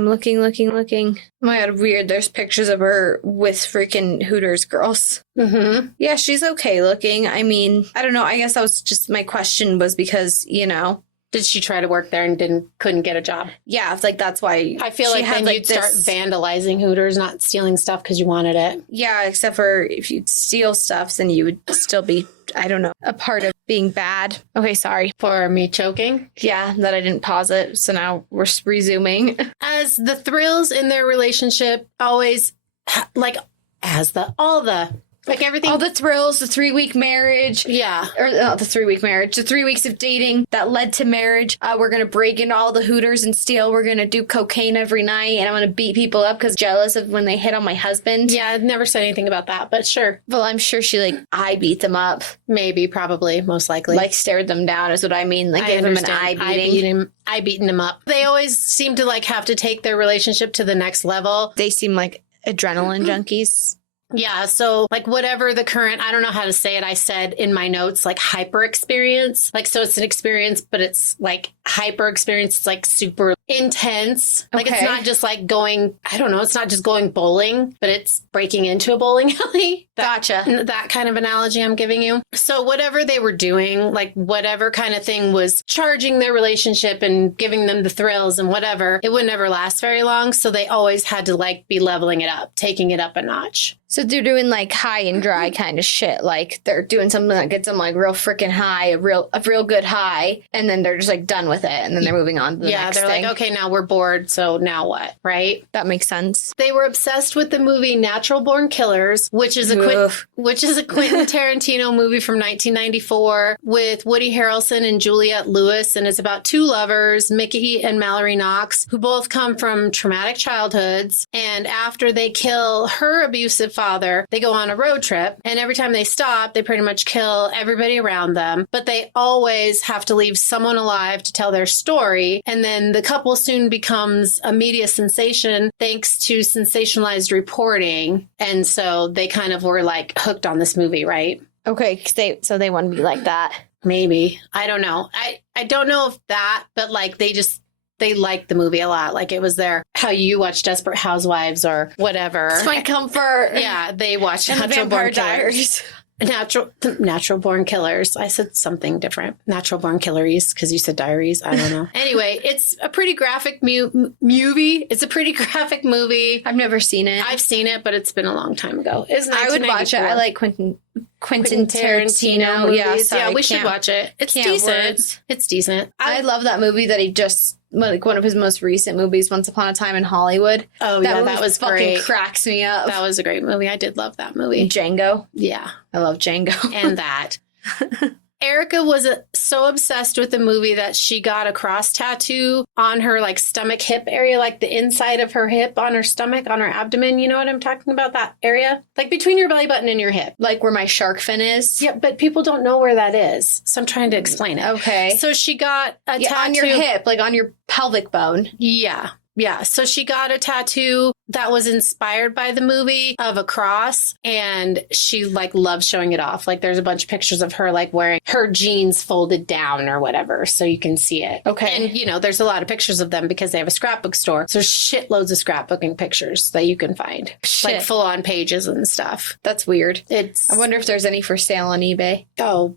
my God, weird. There's pictures of her with freaking Hooters girls. Mm-hmm. Yeah, she's okay looking. I mean, I don't know. I guess that was just my question was because, Did she try to work there and couldn't get a job? Yeah, it's like that's why I feel she like had, then you'd start vandalizing Hooters, not stealing stuff because you wanted it. Yeah, except for if you'd steal stuff, then you would still be, I don't know, a part of being bad. Okay, sorry. For me choking? Yeah, that I didn't pause it. So now we're resuming. As the thrills in their relationship always, like, everything. All the thrills, the 3-week marriage. Yeah. Or not the 3-week marriage, the 3 weeks of dating that led to marriage. We're going to break into all the Hooters and steal. We're going to do cocaine every night. And I'm going to beat people up because jealous of when they hit on my husband. Yeah, I've never said anything about that, but sure. Well, I'm sure she, I beat them up. Maybe, probably, most likely. Like, stared them down is what I mean. Like, gave them an eye beating. I beaten them up. They always seem to, have to take their relationship to the next level. They seem like adrenaline junkies. Yeah, so whatever the current, I don't know how to say it. I said in my notes, hyper experience. So it's an experience, but it's hyper experience. It's super intense. It's not just going, I don't know, it's not just going bowling, but it's breaking into a bowling alley. Gotcha. That kind of analogy I'm giving you. So whatever they were doing, whatever kind of thing was charging their relationship and giving them the thrills and whatever, it would never last very long. So they always had to be leveling it up, taking it up a notch. So they're doing high and dry kind of shit. They're doing something that gets them real freaking high, a real good high, and then they're just done with it, and then they're moving on to the next thing. Yeah, they're okay, now we're bored, so now what, right? That makes sense. They were obsessed with the movie Natural Born Killers, which is a Quentin Tarantino movie from 1994 with Woody Harrelson and Juliette Lewis, and it's about two lovers, Mickey and Mallory Knox, who both come from traumatic childhoods, and after they kill her abusive father, they go on a road trip, and every time they stop, they pretty much kill everybody around them, but they always have to leave someone alive to tell their story, and then the couple soon becomes a media sensation thanks to sensationalized reporting, and so they kind of were hooked on this movie, right? Okay, so they want to be like that. Maybe. I don't know. I don't know if that, but they liked the movie a lot. It was how you watch Desperate Housewives or whatever. It's my comfort. Yeah, they watched Natural Born Killers. Natural Born Killers. I said something different. Natural Born Killeries, because you said diaries. I don't know. Anyway, it's a pretty graphic movie. It's a pretty graphic movie. I've never seen it. I've seen it, but it's been a long time ago. I would watch it. I like Quentin Tarantino movies. Yeah, we should watch it. It's decent. It's decent. I love that movie that he just one of his most recent movies, Once Upon a Time in Hollywood. Oh yeah, that was fucking great. Cracks me up. That was a great movie. I did love that movie. Django. Yeah, I love Django. And that. Ericka was so obsessed with the movie that she got a cross tattoo on her stomach hip area, the inside of her hip on her stomach, on her abdomen. You know what I'm talking about? That area? Between your belly button and your hip. Where my shark fin is? Yeah, but people don't know where that is. So I'm trying to explain it. Okay. So she got a tattoo. On your hip, on your pelvic bone. Yeah. Yeah. So she got a tattoo that was inspired by the movie of a cross, and she loves showing it off. There's a bunch of pictures of her wearing her jeans folded down or whatever, so you can see it. Okay. And there's a lot of pictures of them because they have a scrapbook store. So there's shitloads of scrapbooking pictures that you can find. Shit. Full on pages and stuff. That's weird. I wonder if there's any for sale on eBay. Oh,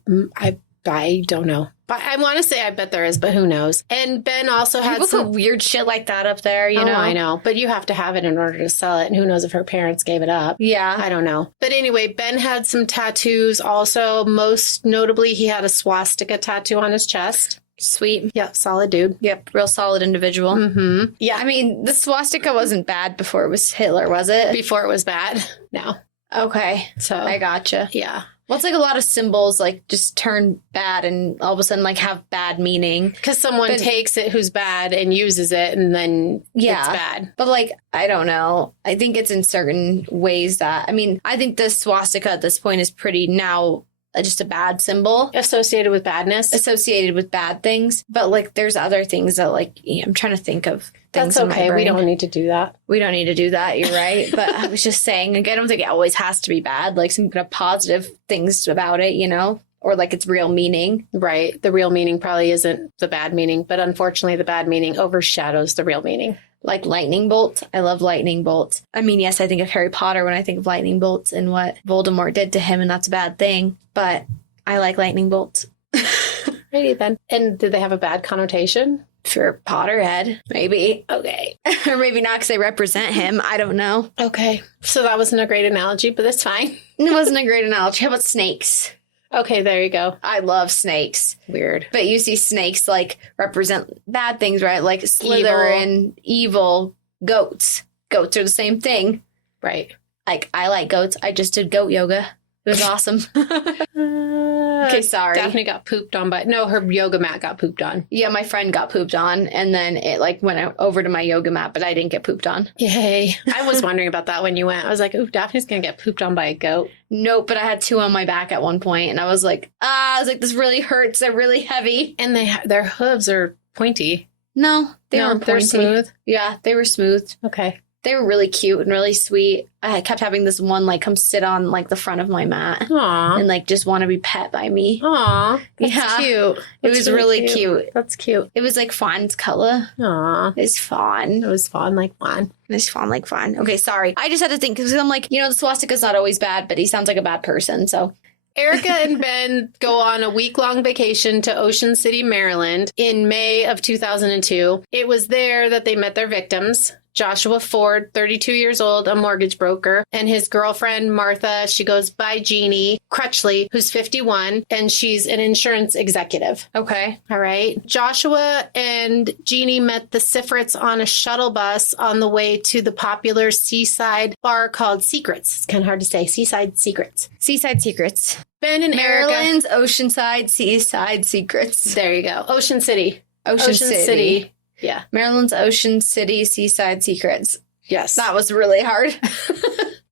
I don't know. But I want to say I bet there is, but who knows? And Ben also had some weird shit like that up there, you know? I know. But you have to have it in order to sell it. And who knows if her parents gave it up. Yeah. I don't know. But anyway, Ben had some tattoos also. Most notably, he had a swastika tattoo on his chest. Sweet. Yep. Solid dude. Yep. Real solid individual. Mm-hmm. Yeah. I mean, the swastika wasn't bad before it was Hitler, was it? Before it was bad. No. Okay. So I gotcha. Yeah. Well, it's a lot of symbols just turn bad and all of a sudden have bad meaning. Because someone takes it who's bad and uses it and then it's bad. But I don't know. I think it's in certain ways that, I think the swastika at this point is pretty now just a bad symbol. Associated with badness. Associated with bad things. But there's other things that I'm trying to think of. That's okay. We don't need to do that. We don't need to do that. You're right. But I was just saying, I don't think it always has to be bad. Some kind of positive things about it, or its real meaning. Right. The real meaning probably isn't the bad meaning, but unfortunately the bad meaning overshadows the real meaning. Lightning bolts. I love lightning bolts. Yes, I think of Harry Potter when I think of lightning bolts and what Voldemort did to him, and that's a bad thing. But I like lightning bolts. Alrighty then. And did they have a bad connotation? For Potterhead, maybe. Okay. Or maybe not because they represent him. I don't know. Okay. So that wasn't a great analogy, but that's fine. It wasn't a great analogy. How about snakes? Okay, there you go. I love snakes. Weird. But you see snakes, like, represent bad things, right? Like Slytherin, evil, goats. Goats are the same thing. Right. Like, I like goats. I just did goat yoga. It was awesome. Okay, sorry. Daphne got pooped on, but no, her yoga mat got pooped on. Yeah, my friend got pooped on, and then it, like, went over to my yoga mat, but I didn't get pooped on. Yay. I was wondering about that when you went. I was like, ooh, Daphne's going to get pooped on by a goat. Nope, but I had 2 on my back at one point, and I was like, this really hurts. They're really heavy. And their hooves are pointy. No, they were pointy. They're smooth. Yeah, they were smooth. Okay. They were really cute and really sweet. I kept having this one, like, come sit on, like, the front of my mat. Aw. And, like, just want to be pet by me. Aw. That's Yeah. cute. It was really cute. That's cute. It was, like, fawn's color. Aw. It's fawn. It was fun, like fun. It's fawn, like fawn. Okay, sorry. I just had to think, because I'm like, the swastika's not always bad, but he sounds like a bad person, so. Ericka and Ben go on a week-long vacation to Ocean City, Maryland in May of 2002. It was there that they met their victims. Joshua Ford, 32 years old, a mortgage broker, and his girlfriend, Martha, she goes by Jeannie Crutchley, who's 51, and she's an insurance executive. Okay. All right. Joshua and Jeannie met the Sifrits on a shuttle bus on the way to the popular seaside bar called Secrets. It's kind of hard to say. Seaside Secrets. Seaside Secrets. Ben and Ericka. Maryland's Oceanside Seaside Secrets. There you go. Ocean City. Ocean City. Yeah. Maryland's Ocean City Seaside Secrets. Yes. That was really hard.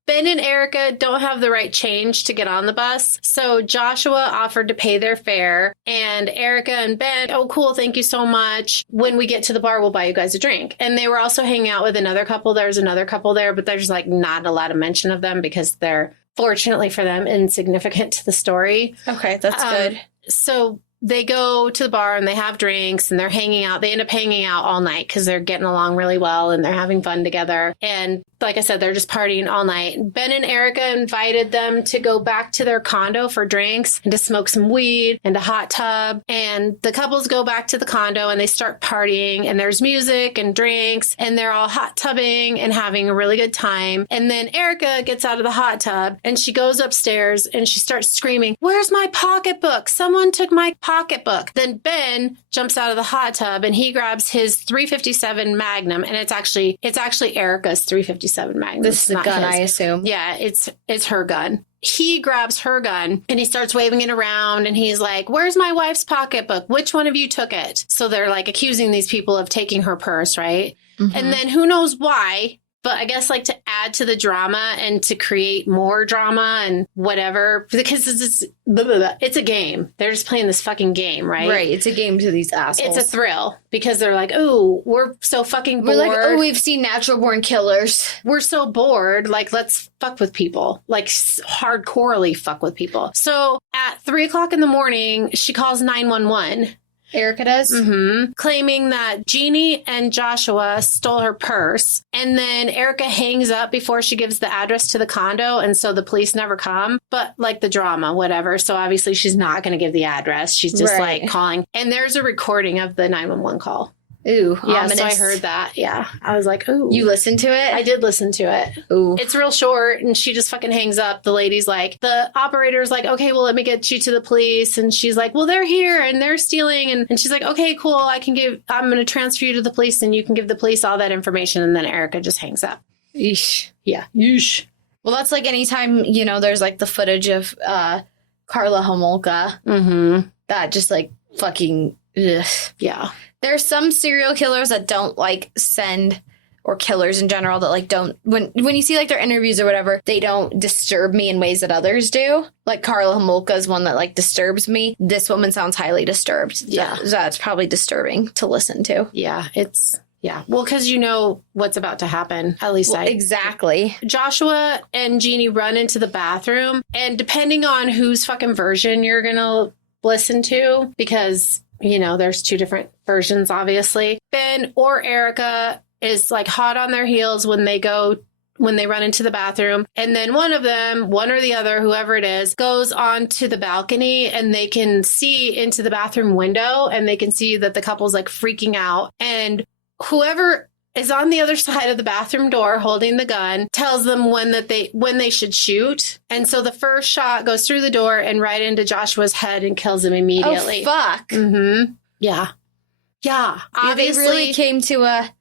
Ben and Ericka don't have the right change to get on the bus, so Joshua offered to pay their fare, and Ericka and Ben, oh, cool, thank you so much. When we get to the bar, we'll buy you guys a drink. And they were also hanging out with another couple. There's another couple there, but there's like not a lot of mention of them because they're, fortunately for them, insignificant to the story. Okay, that's good. So they go to the bar and they have drinks and they're hanging out. They end up hanging out all night because they're getting along really well and they're having fun together. And like I said, they're just partying all night. Ben and Ericka invited them to go back to their condo for drinks and to smoke some weed and a hot tub. And the couples go back to the condo and they start partying and there's music and drinks and they're all hot tubbing and having a really good time. And then Ericka gets out of the hot tub and she goes upstairs and she starts screaming, "Where's my pocketbook? Someone took my pocketbook." Then Ben jumps out of the hot tub and he grabs his .357 Magnum, and it's actually Ericka's .357 Magnum. This is a gun, I assume. Yeah, it's her gun. He grabs her gun and he starts waving it around and he's like, "Where's my wife's pocketbook? Which one of you took it?" So they're like accusing these people of taking her purse, right? Mm-hmm. And then who knows why, but I guess like to add to the drama and to create more drama and whatever, because it's a game. They're just playing this fucking game, right? Right. It's a game to these assholes. It's a thrill because they're like, "Oh, we're so fucking bored. We're like, oh, we've seen natural born killers. We're so bored. Like, let's fuck with people. Like, hardcorely fuck with people." So at 3:00 in the morning, she calls 911. Ericka does? Mm-hmm. Claiming that Jeannie and Joshua stole her purse. And then Ericka hangs up before she gives the address to the condo. And so the police never come. But like the drama, whatever. So obviously she's not going to give the address. She's just like calling. And there's a recording of the 911 call. Ooh, yeah, ominous. so I heard that. Yeah. I was like, ooh. You listened to it? I did listen to it. Ooh. It's real short, and she just fucking hangs up. The lady's like, the operator's like, "Okay, well, let me get you to the police." And she's like, "Well, they're here, and they're stealing." And she's like, "Okay, cool. I'm going to transfer you to the police, and you can give the police all that information." And then Ericka just hangs up. Eesh. Yeah. Yeesh. Well, that's like anytime, there's like the footage of Karla Homolka. Mm-hmm. That just like fucking, ugh. Yeah. There's some serial killers that don't like send, or killers in general that like don't, when you see like their interviews or whatever, they don't disturb me in ways that others do. Like Karla Homolka is one that like disturbs me. This woman sounds highly disturbed. Yeah. That's probably disturbing to listen to. Yeah. Yeah. Well, because you know what's about to happen. At least exactly. Joshua and Jeannie run into the bathroom, and depending on whose fucking version you're going to listen to, because there's two different versions, obviously. Ben or Ericka is like hot on their heels when they go when they run into the bathroom. And then one or the other, whoever it is, goes onto the balcony and they can see into the bathroom window and they can see that the couple's like freaking out. And whoever is on the other side of the bathroom door holding the gun tells them when they should shoot. And so the first shot goes through the door and right into Joshua's head and kills him immediately. Oh, fuck. Mm-hmm. Yeah. Yeah. Obviously, they really came to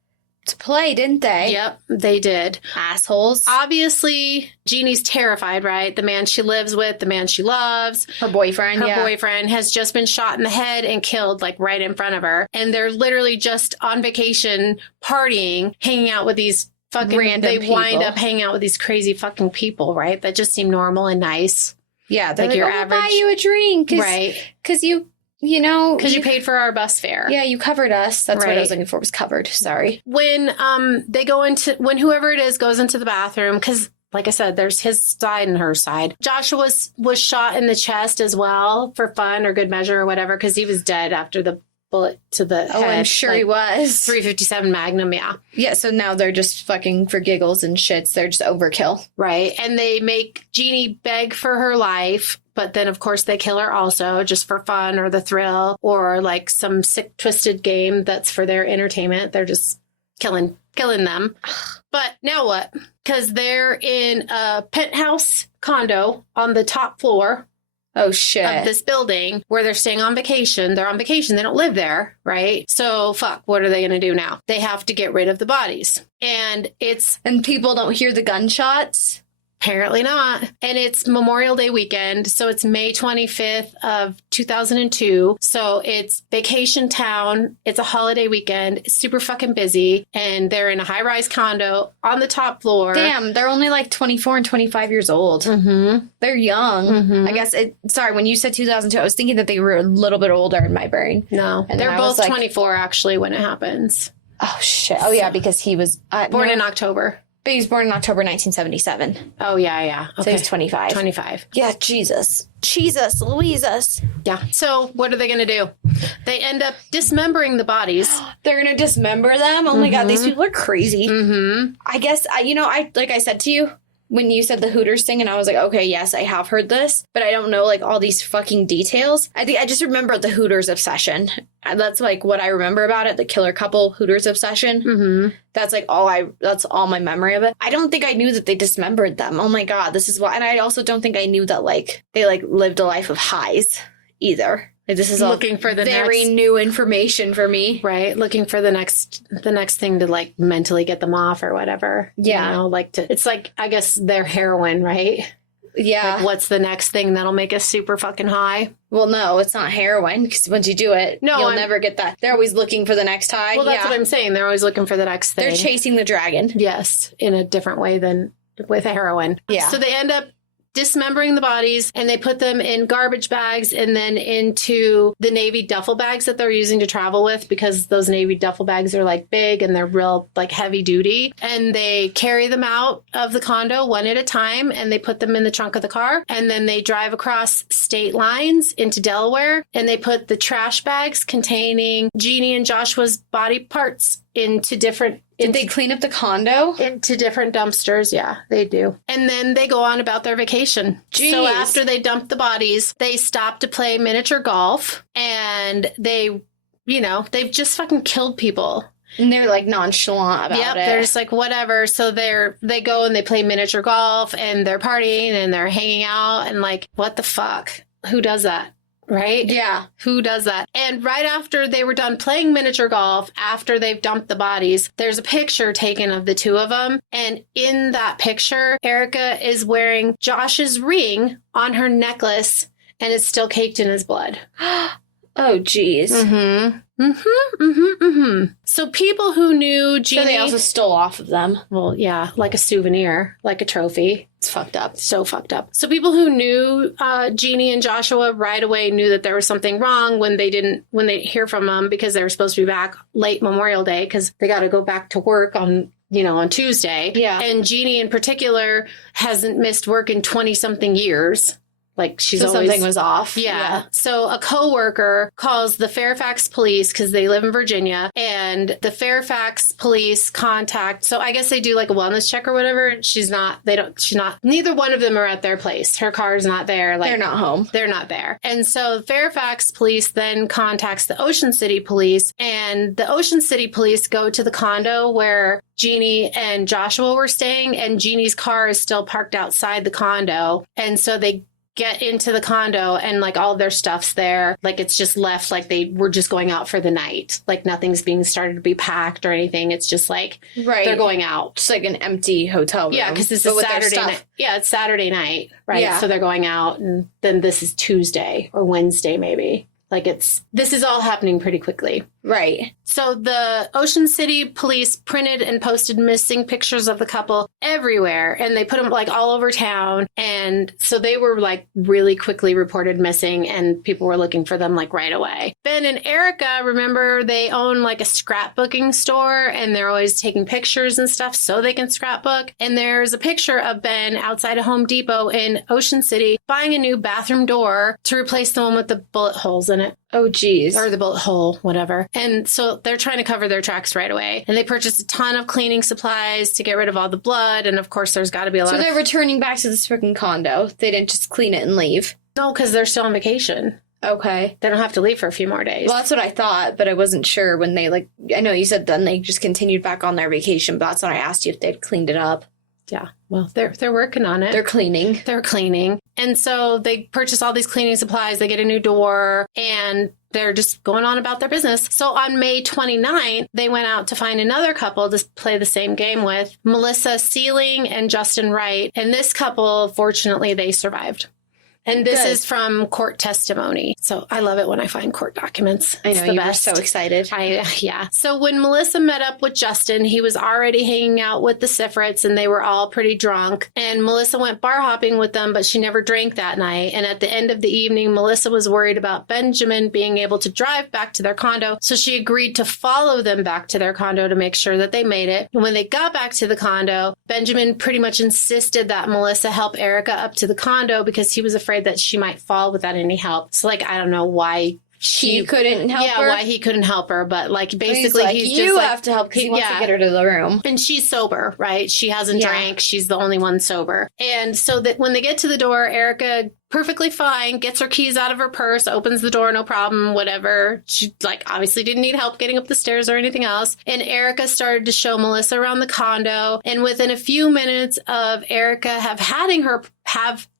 play, didn't they? Yep, they did. Assholes. Obviously, Jeannie's terrified, right? The man she lives with, the man she loves, Her boyfriend has just been shot in the head and killed like right in front of her. And they're literally just on vacation, partying, hanging out with these fucking random people. Wind up hanging out with these crazy fucking people, right? That just seem normal and nice. Yeah, they're like your I'll average. buy you a drink. Right. Because because you paid for our bus fare. Yeah, you covered us. That's what Right. I was looking for, was covered. Sorry. When when whoever it is goes into the bathroom, because like I said, there's his side and her side. Joshua was shot in the chest as well for fun or good measure or whatever, because he was dead after the bullet to the head. Oh, I'm sure he was. 357 Magnum, yeah. Yeah, so now they're just fucking for giggles and shits. They're just overkill. Right. And they make Jeannie beg for her life. But then, of course, they kill her also just for fun or the thrill or like some sick, twisted game that's for their entertainment. They're just killing them. But now what? Because they're in a penthouse condo on the top floor Oh, shit. of this building where they're staying on vacation. They're on vacation. They don't live there, right? So, fuck, what are they going to do now? They have to get rid of the bodies. And people don't hear the gunshots? Apparently not. And it's Memorial Day weekend. So it's May 25th of 2002. So it's vacation town. It's a holiday weekend. It's super fucking busy. And they're in a high-rise condo on the top floor. Damn, they're only like 24 and 25 years old. Mm-hmm. They're young. Mm-hmm. I guess sorry, when you said 2002, I was thinking that they were a little bit older in my brain. No. And they're I was both like, 24 actually when it happens. Oh, shit. Oh, yeah, because he was Born in October. But he was born in October 1977. Oh, yeah. Okay. So he's 25. 25. Yeah, Jesus, Louises. Yeah. So what are they going to do? They end up dismembering the bodies. They're going to dismember them? Oh, my God, these people are crazy. Mm-hmm. I guess, like I said to you, when you said the Hooters thing, and I was like, okay, yes, I have heard this, but I don't know, like, all these fucking details. I think I just remember the Hooters obsession. That's, like, what I remember about it, the killer couple Hooters obsession. Mm-hmm. That's, like, that's all my memory of it. I don't think I knew that they dismembered them. Oh, my God, this is why. And I also don't think I knew that, like, they, like, lived a life of highs either. Like, this is all Looking for the very next- new information for me. Right. Looking for the next thing to like mentally get them off or whatever. Yeah. It's like, I guess they're heroin, right? Yeah. Like, what's the next thing that'll make us super fucking high? Well, no, it's not heroin, because once you do it, you'll never get that. They're always looking for the next high. Well, that's what I'm saying. They're always looking for the next thing. They're chasing the dragon. Yes. In a different way than with heroin. Yeah. So they end up dismembering the bodies and they put them in garbage bags and then into the Navy duffel bags that they're using to travel with, because those Navy duffel bags are like big and they're real like heavy duty. And they carry them out of the condo one at a time and they put them in the trunk of the car. And then they drive across state lines into Delaware and they put the trash bags containing Jeannie and Joshua's body parts into different... Did they clean up the condo? Into different dumpsters, yeah, they do. And then they go on about their vacation. Jeez. So after they dump the bodies, they stop to play miniature golf, and they've just fucking killed people. And they're like nonchalant about it. They're just like, whatever. So they go and they play miniature golf, and they're partying, and they're hanging out, and like, what the fuck? Who does that? Right? Yeah. Who does that? And right after they were done playing miniature golf, after they've dumped the bodies, there's a picture taken of the two of them. And in that picture, Ericka is wearing Josh's ring on her necklace, and it's still caked in his blood. Oh, geez. Mm-hmm. Mm-hmm. Mm-hmm. Mm-hmm. So people who knew Jeannie... So they also stole off of them. Well, yeah, like a souvenir, like a trophy. It's fucked up. So fucked up. So people who knew Jeannie and Joshua right away knew that there was something wrong when they hear from them, because they were supposed to be back late Memorial Day because they got to go back to work on Tuesday. Yeah. And Jeannie in particular hasn't missed work in 20 something years. Like she's So always something was off. Yeah. So a coworker calls the Fairfax police because they live in Virginia, and the Fairfax police contact. So I guess they do like a wellness check or whatever. She's not, neither one of them are at their place. Her car's not there. Like They're not home. They're not there. And so Fairfax police then contacts the Ocean City police, and the Ocean City police go to the condo where Jeannie and Joshua were staying, and Jeannie's car is still parked outside the condo. And so they get into the condo and like all of their stuff's there. Like it's just left like they were just going out for the night. Like nothing's being started to be packed or anything. It's just like they're going out. It's like an empty hotel room. Yeah, because this is Saturday night. Yeah, it's Saturday night, right? Yeah. So they're going out, and then this is Tuesday or Wednesday maybe. Like this is all happening pretty quickly. Right. So the Ocean City police printed and posted missing pictures of the couple everywhere, and they put them like all over town. And so they were like really quickly reported missing, and people were looking for them like right away. Ben and Ericka, remember, they own like a scrapbooking store, and they're always taking pictures and stuff so they can scrapbook. And there's a picture of Ben outside of Home Depot in Ocean City buying a new bathroom door to replace the one with the bullet holes in it. Oh, geez. Or the bullet hole, whatever. And so they're trying to cover their tracks right away. And they purchased a ton of cleaning supplies to get rid of all the blood. And of course, there's got to be a lot So they're returning back to this freaking condo. They didn't just clean it and leave. No, because they're still on vacation. Okay. They don't have to leave for a few more days. Well, that's what I thought, but I wasn't sure when they, like, I know you said then they just continued back on their vacation, but that's when I asked you if they'd cleaned it up. Yeah. Well, they're working on it. They're cleaning. They're cleaning. And so they purchase all these cleaning supplies. They get a new door, and they're just going on about their business. So on May 29th, they went out to find another couple to play the same game with, Melissa Sealing and Justin Wright. And this couple, fortunately, they survived. And this is from court testimony. So I love it when I find court documents. I know, you were so excited. Yeah. So when Melissa met up with Justin, he was already hanging out with the Sifrits, and they were all pretty drunk. And Melissa went bar hopping with them, but she never drank that night. And at the end of the evening, Melissa was worried about Benjamin being able to drive back to their condo. So she agreed to follow them back to their condo to make sure that they made it. And when they got back to the condo, Benjamin pretty much insisted that Melissa help Ericka up to the condo because he was afraid that she might fall without any help. So like, I don't know why he couldn't help her. Yeah, why he couldn't help her. But like, basically, he's just you like, have to help because he wants to get her to the room. And she's sober, right? She hasn't drank. She's the only one sober. And so that when they get to the door, Ericka, perfectly fine, gets her keys out of her purse, opens the door, no problem, whatever. She like obviously didn't need help getting up the stairs or anything else. And Ericka started to show Melissa around the condo. And within a few minutes of Ericka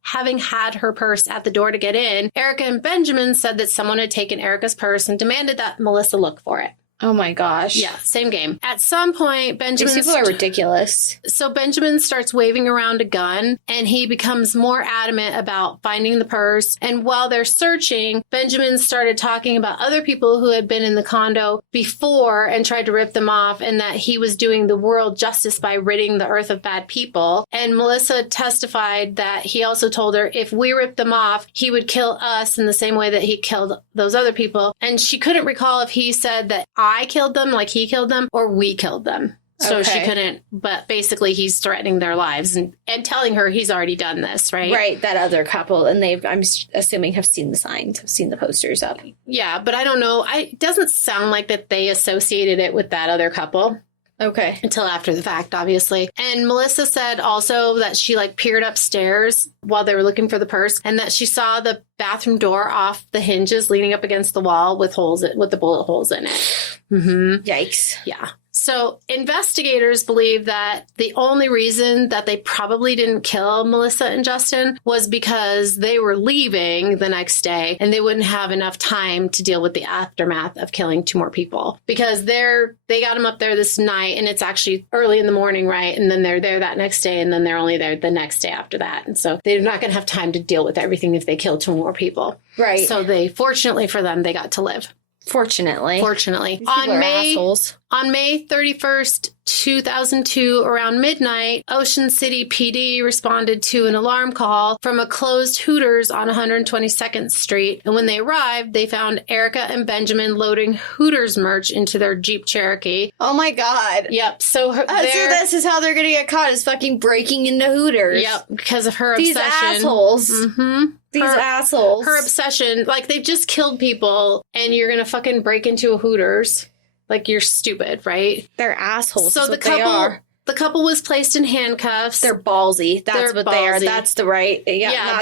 having had her purse at the door to get in, Ericka and Benjamin said that someone had taken Erica's purse and demanded that Melissa look for it. Oh my gosh. Yeah, same game. At some point, Benjamin... These people are ridiculous. So Benjamin starts waving around a gun, and he becomes more adamant about finding the purse. And while they're searching, Benjamin started talking about other people who had been in the condo before and tried to rip them off, and that he was doing the world justice by ridding the earth of bad people. And Melissa testified that he also told her if we ripped them off, he would kill us in the same way that he killed those other people. And she couldn't recall if he said that I killed them, like he killed them, or we killed them. So she couldn't, but basically he's threatening their lives and telling her he's already done this, right? Right, that other couple. And I'm assuming, have seen the signs, have seen the posters up. Yeah, but I don't know. It doesn't sound like that they associated it with that other couple. Okay. Until after the fact, obviously. And Melissa said also that she like peered upstairs while they were looking for the purse, and that she saw the bathroom door off the hinges leaning up against the wall with the bullet holes in it. Mm-hmm. Yikes. Yeah. So investigators believe that the only reason that they probably didn't kill Melissa and Justin was because they were leaving the next day and they wouldn't have enough time to deal with the aftermath of killing two more people, because they got them up there this night and it's actually early in the morning, right? And then they're there that next day, and then they're only there the next day after that. And so they're not going to have time to deal with everything if they kill two more people. Right. So fortunately for them, they got to live. Fortunately. On On May 31st, 2002, around midnight, Ocean City PD responded to an alarm call from a closed Hooters on 122nd Street. And when they arrived, they found Ericka and Benjamin loading Hooters merch into their Jeep Cherokee. Oh my God. Yep. So this is how they're going to get caught, is fucking breaking into Hooters. Yep. Because of her These obsession. assholes. Mm-hmm. These assholes. Her obsession. Like, they've just killed people and you're going to fucking break into a Hooters. Like, you're stupid, right? They're assholes. So the couple was placed in handcuffs. They're ballsy. That's what they are. ballsy. That's the right. Yeah,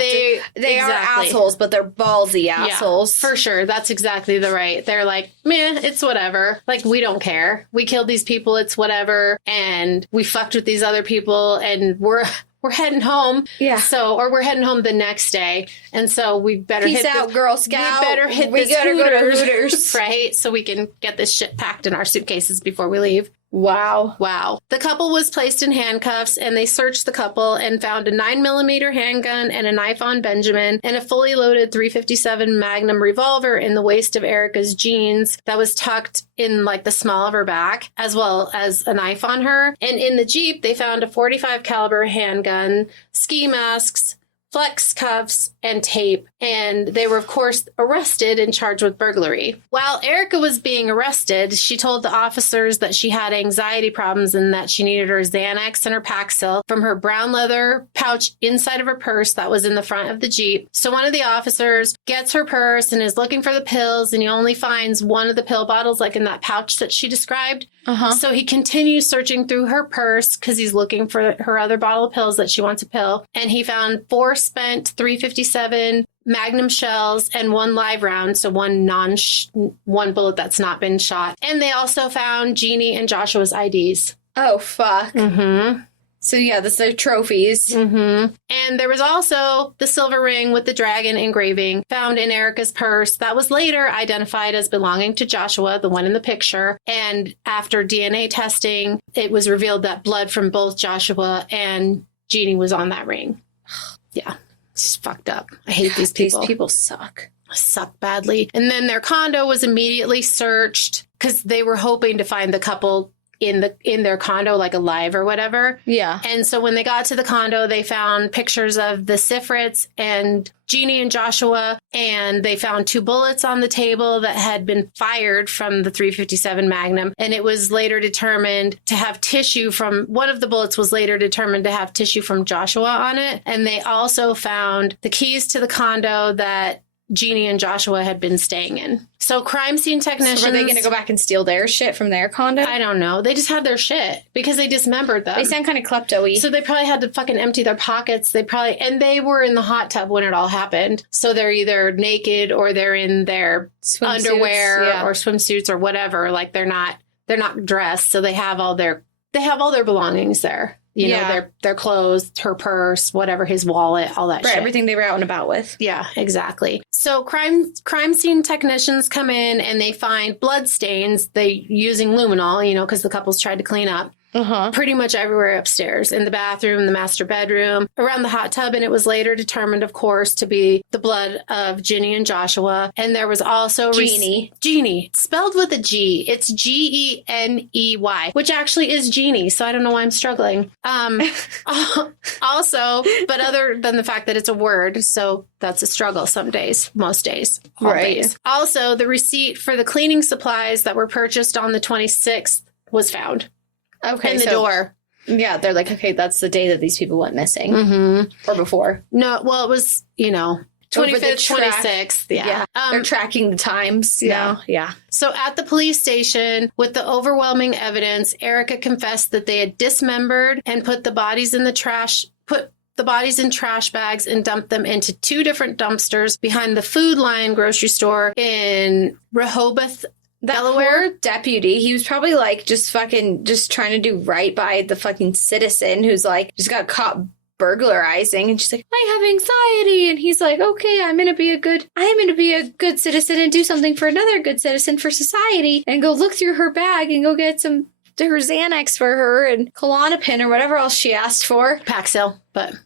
they are assholes, but they're ballsy assholes. Yeah, for sure. That's exactly the right. They're like, man, it's whatever. Like, we don't care. We killed these people. It's whatever. And we fucked with these other people and we're heading home. Yeah. Or we're heading home the next day. And so we better Peace out, Girl Scout. We better hit we this gotta Hooters, go to Hooters. right? So we can get this shit packed in our suitcases before we leave. Wow. The couple was placed in handcuffs and they searched the couple and found a 9mm handgun and a knife on Benjamin and a fully loaded .357 Magnum revolver in the waist of Ericka's jeans that was tucked in like the small of her back, as well as a knife on her. And in the Jeep, they found a .45 caliber handgun, ski masks, flex cuffs, and tape, and they were, of course, arrested and charged with burglary. While Ericka was being arrested, she told the officers that she had anxiety problems and that she needed her Xanax and her Paxil from her brown leather pouch inside of her purse that was in the front of the Jeep. So one of the officers gets her purse and is looking for the pills, and he only finds one of the pill bottles, like in that pouch that she described. So he continues searching through her purse because he's looking for her other bottle of pills that she wants a pill. And he found 4 spent .357 Magnum shells and 1 live round, so one bullet that's not been shot. And they also found Jeannie and Joshua's IDs. Oh, fuck. Mm-hmm. So, yeah, this are trophies. Mm-hmm. And there was also the silver ring with the dragon engraving found in Ericka's purse that was later identified as belonging to Joshua, the one in the picture. And after DNA testing, it was revealed that blood from both Joshua and Jeannie was on that ring. Yeah, it's fucked up. I hate these people. These people suck. Suck badly. And then their condo was immediately searched because they were hoping to find the couple in their condo, like alive or whatever. Yeah. And so when they got to the condo, they found pictures of the Sifrits and Jeannie and Joshua, and they found 2 bullets on the table that had been fired from the .357 Magnum. And it was later determined to have tissue from, one of the bullets was later determined to have tissue from Joshua on it. And they also found the keys to the condo that Jeannie and Joshua had been staying in. So crime scene technicians... So were they going to go back and steal their shit from their condo? I don't know. They just had their shit because they dismembered them. They sound kind of klepto-y. So they probably had to fucking empty their pockets. And they were in the hot tub when it all happened. So they're either naked or they're in their underwear or swimsuits or whatever. Like they're not dressed. So they have all their belongings there. You know, their clothes, her purse, whatever, his wallet, all that shit. Everything they were out and about with. Yeah, exactly. So crime scene technicians come in and they find blood stains. Using luminol, because the couples tried to clean up. Pretty much everywhere upstairs, in the bathroom, the master bedroom, around the hot tub. And it was later determined, of course, to be the blood of Ginny and Joshua. And there was also Jeannie, spelled with a G. It's Geney, which actually is Jeannie. So I don't know why I'm struggling. Also, but other than the fact that it's a word, so that's a struggle some days, most days, all days. Also, the receipt for the cleaning supplies that were purchased on the 26th was found. Okay, in the door. Yeah, they're like, okay, that's the day that these people went missing. Or before. No, well, it was, 25th, 26th. Yeah. They're tracking the times. Yeah. So at the police station, with the overwhelming evidence, Ericka confessed that they had dismembered and put the bodies in trash bags and dumped them into 2 different dumpsters behind the Food Lion grocery store in Rehoboth, Delaware. Poor deputy, he was probably like just trying to do right by the fucking citizen who's like just got caught burglarizing, and she's like, I have anxiety, and he's like, okay, I'm gonna be a good citizen and do something for another good citizen for society, and go look through her bag and go get her Xanax for her and Klonopin or whatever else she asked for. Paxil, but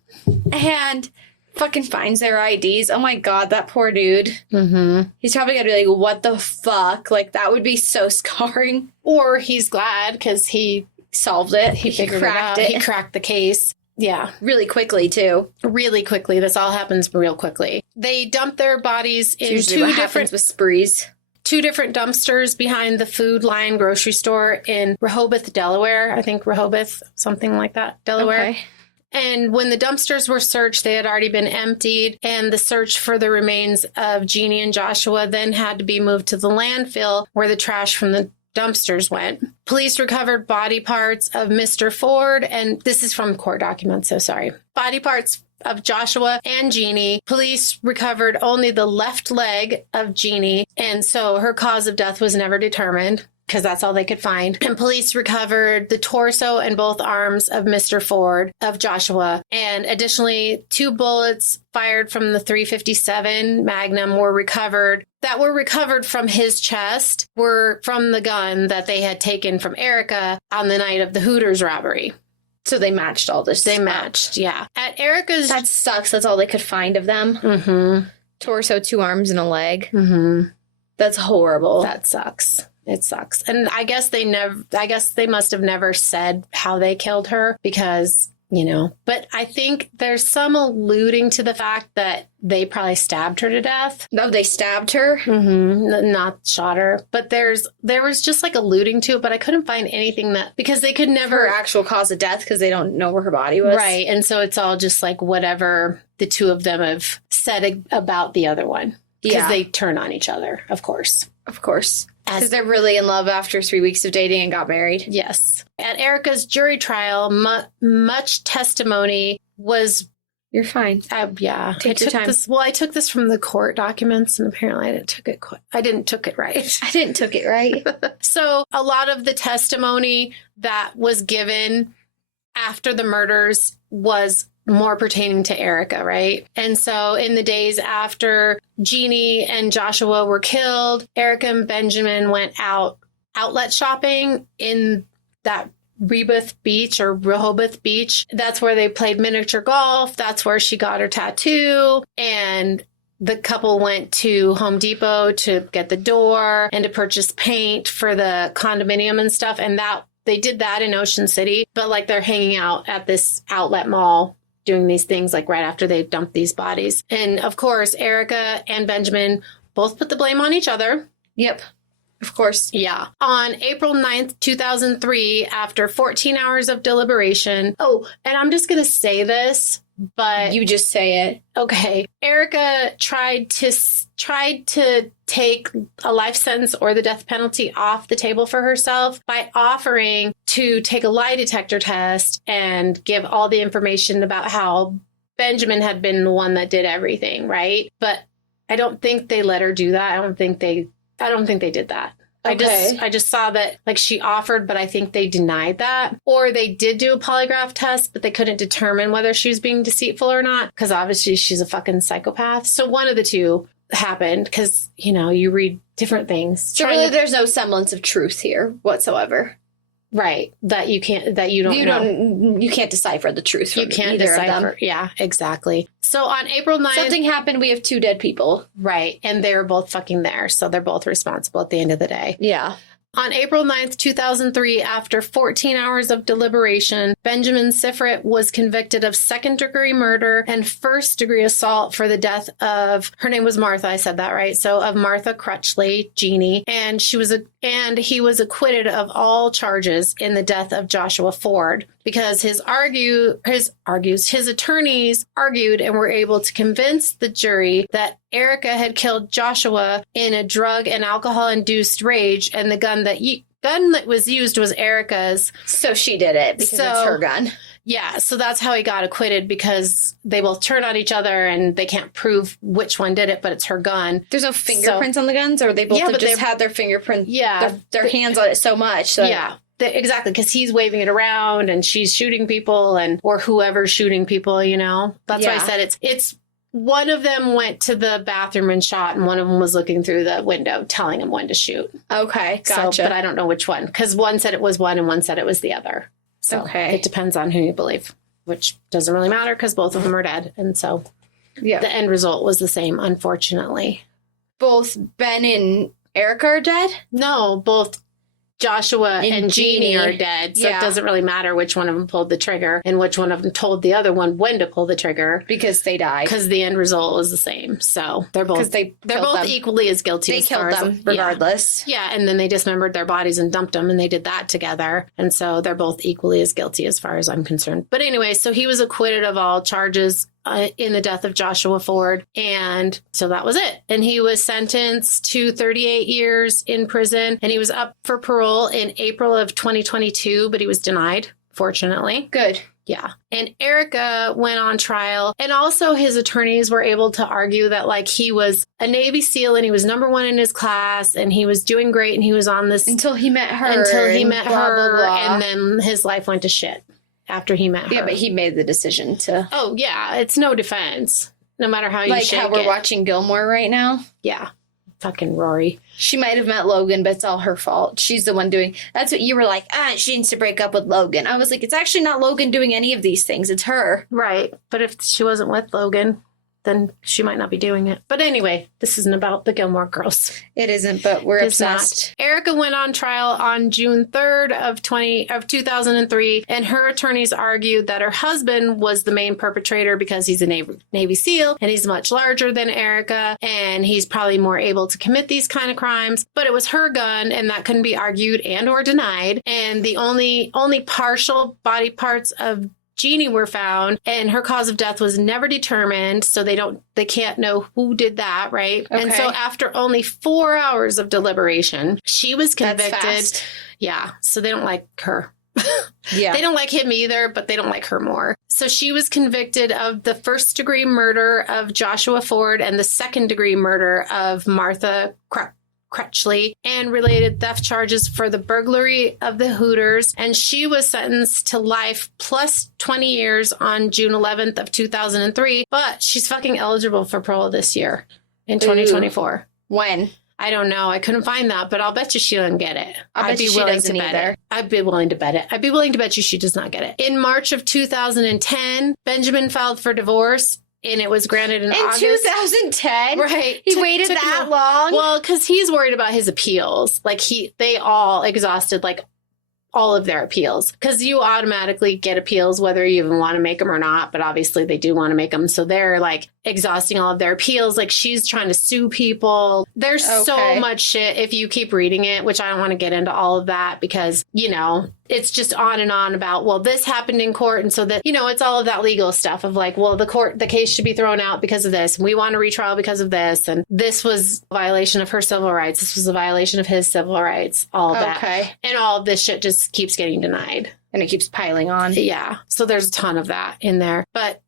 and fucking finds their IDs. Oh my God, that poor dude. Mm-hmm. He's probably gonna be like, what the fuck? Like, that would be so scarring. Or he's glad because he Solved it. he figured it out. He cracked the case. Yeah. Really quickly, too. Really quickly. This all happens real quickly. They dumped their bodies in Usually what happens with sprees. 2 different dumpsters behind the Food Lion grocery store in Rehoboth, Delaware. I think Rehoboth, something like that, Delaware. Okay. And when the dumpsters were searched, they had already been emptied, and the search for the remains of Jeannie and Joshua then had to be moved to the landfill where the trash from the dumpsters went. Police recovered body parts of Mr. Ford, and this is from court documents, so sorry. Body parts of Joshua and Jeannie. Police recovered only the left leg of Jeannie, and so her cause of death was never determined because that's all they could find. And police recovered the torso and both arms of Mr. Ford, of Joshua, and additionally 2 bullets fired from the .357 Magnum were recovered from his chest, were from the gun that they had taken from Ericka on the night of the Hooters robbery. So they matched all this. They matched, yeah. At Ericka's... That sucks. That's all they could find of them. Mm-hmm. Torso, 2 arms, and a leg. Mm-hmm. That's horrible. That sucks. It sucks. And I guess they must have never said how they killed her because, you know, but I think there's some alluding to the fact that they probably stabbed her to death. No, they stabbed her? Mm-hmm. Not shot her. But there was just like alluding to it, but I couldn't find anything that, because they could never. Her actual cause of death because they don't know where her body was. Right. And so it's all just like whatever the 2 of them have said about the other one. Because they turn on each other, of course. Of course. Because they're really in love after 3 weeks of dating and got married. Yes. At Ericka's jury trial, much testimony was... You're fine. Yeah. Take your time. I took this from the court documents, and apparently I didn't took it right. I didn't took it right. So a lot of the testimony that was given after the murders was more pertaining to Ericka, right? And so in the days after Jeannie and Joshua were killed, Ericka and Benjamin went outlet shopping in that Rehoboth Beach. That's where they played miniature golf. That's where she got her tattoo. And the couple went to Home Depot to get the door and to purchase paint for the condominium and stuff. And they did that in Ocean City, but like they're hanging out at this outlet mall doing these things like right after they dumped these bodies. And of course, Ericka and Benjamin both put the blame on each other. Yep. Of course. Yeah. On April 9th, 2003, after 14 hours of deliberation. Oh, and I'm just going to say this, but... You just say it. Okay. Ericka tried to take a life sentence or the death penalty off the table for herself by offering to take a lie detector test and give all the information about how Benjamin had been the one that did everything, right? But I don't think they let her do that. I don't think they did that. Okay. I just saw that like she offered, but I think they denied that. Or they did do a polygraph test, but they couldn't determine whether she was being deceitful or not, because obviously she's a fucking psychopath. So one of the two happened, because, you know, you read different things. So really there's no semblance of truth here whatsoever. Right. You can't decipher the truth from either of them. Yeah, exactly. So on April 9th... Something happened. We have 2 dead people. Right. And they were both fucking there. So they're both responsible at the end of the day. Yeah. On April 9th, 2003, after 14 hours of deliberation, Benjamin Sifrit was convicted of second-degree murder and first-degree assault for the death of, her name was Martha, I said that right, so of Martha Crutchley, Jeannie, and he was acquitted of all charges in the death of Joshua Ford because his attorneys argued and were able to convince the jury that Ericka had killed Joshua in a drug and alcohol-induced rage, and the gun that was used was Ericka's. So she did it because it's her gun. Yeah, so that's how he got acquitted, because they both turn on each other and they can't prove which one did it, but it's her gun. There's no fingerprints on the guns, or they both have just had their fingerprints, their hands on it so much. So yeah. Exactly, because he's waving it around and she's shooting people, or whoever's shooting people, you know. That's why I said it's one of them went to the bathroom and shot, and one of them was looking through the window telling him when to shoot. Okay, gotcha. But I don't know which one, because one said it was one and one said it was the other. So it depends on who you believe, which doesn't really matter because both of them are dead. And so Yeah. The end result was the same, unfortunately. Both Ben and Ericka are dead? No, both Joshua and Jeannie are dead. So Yeah. it doesn't really matter which one of them pulled the trigger and which one of them told the other one when to pull the trigger. Because they died. Because the end result was the same. So they're both they're both them. equally as guilty. They as killed far as, them regardless. Yeah, and then they dismembered their bodies and dumped them, and they did that together. And so they're both equally as guilty as far as I'm concerned. But anyway, so he was acquitted of all charges in the death of Joshua Ford. And so that was it. And he was sentenced to 38 years in prison, and he was up for parole in April of 2022, but he was denied, fortunately. Good. Yeah. And Ericka went on trial, and also his attorneys were able to argue that like he was a Navy SEAL and he was number one in his class and he was doing great and he was on this Until he met her. And then his life went to shit after he met her. Yeah, but he made the decision to. Oh, yeah. It's no defense. No matter how you like shake how we're it. watching Gilmore right now. Yeah. Fucking Rory. She might have met Logan, but it's all her fault. She's the one doing. That's what you were like, she needs to break up with Logan. I was like, it's actually not Logan doing any of these things. It's her. Right. But if she wasn't with Logan, then she might not be doing it. But anyway, this isn't about the Gilmore Girls. It isn't, but we're It's obsessed. not. Ericka went on trial on June 3rd of 2003, and her attorneys argued that her husband was the main perpetrator because he's a Navy SEAL and he's much larger than Ericka, and he's probably more able to commit these kind of crimes. But it was her gun, and that couldn't be argued and or denied. And the only partial body parts of Jeannie were found, and her cause of death was never determined, so they can't know who did that, right? Okay. And so after only 4 hours of deliberation, she was convicted. That's fast. Yeah, so they don't like her. Yeah. They don't like him either, but they don't like her more. So she was convicted of the first-degree murder of Joshua Ford and the second-degree murder of Martha Crutchley, and related theft charges for the burglary of the Hooters. And she was sentenced to life plus 20 years on June 11th of 2003. But she's fucking eligible for parole this year in 2024. When? I don't know. I couldn't find that, but I'll bet you she doesn't get it. I'd be willing to bet it. I'd be willing to bet it. I'd be willing to bet you she does not get it. In March of 2010, Benjamin filed for divorce, and it was granted in August. 2010? Right. He waited that long? Well, because he's worried about his appeals. Like, they all exhausted, like, all of their appeals. Because you automatically get appeals whether you even want to make them or not. But obviously, they do want to make them. So they're, like, exhausting all of their appeals. Like, she's trying to sue people. There's so much shit if you keep reading it, which I don't want to get into all of that because, you know, it's just on and on about, well, this happened in court. And so that, you know, it's all of that legal stuff of like, well, the case should be thrown out because of this. And we want a retrial because of this. And this was a violation of her civil rights. This was a violation of his civil rights. All of that. Okay. And all of this shit just keeps getting denied. And it keeps piling on. Yeah. So there's a ton of that in there. But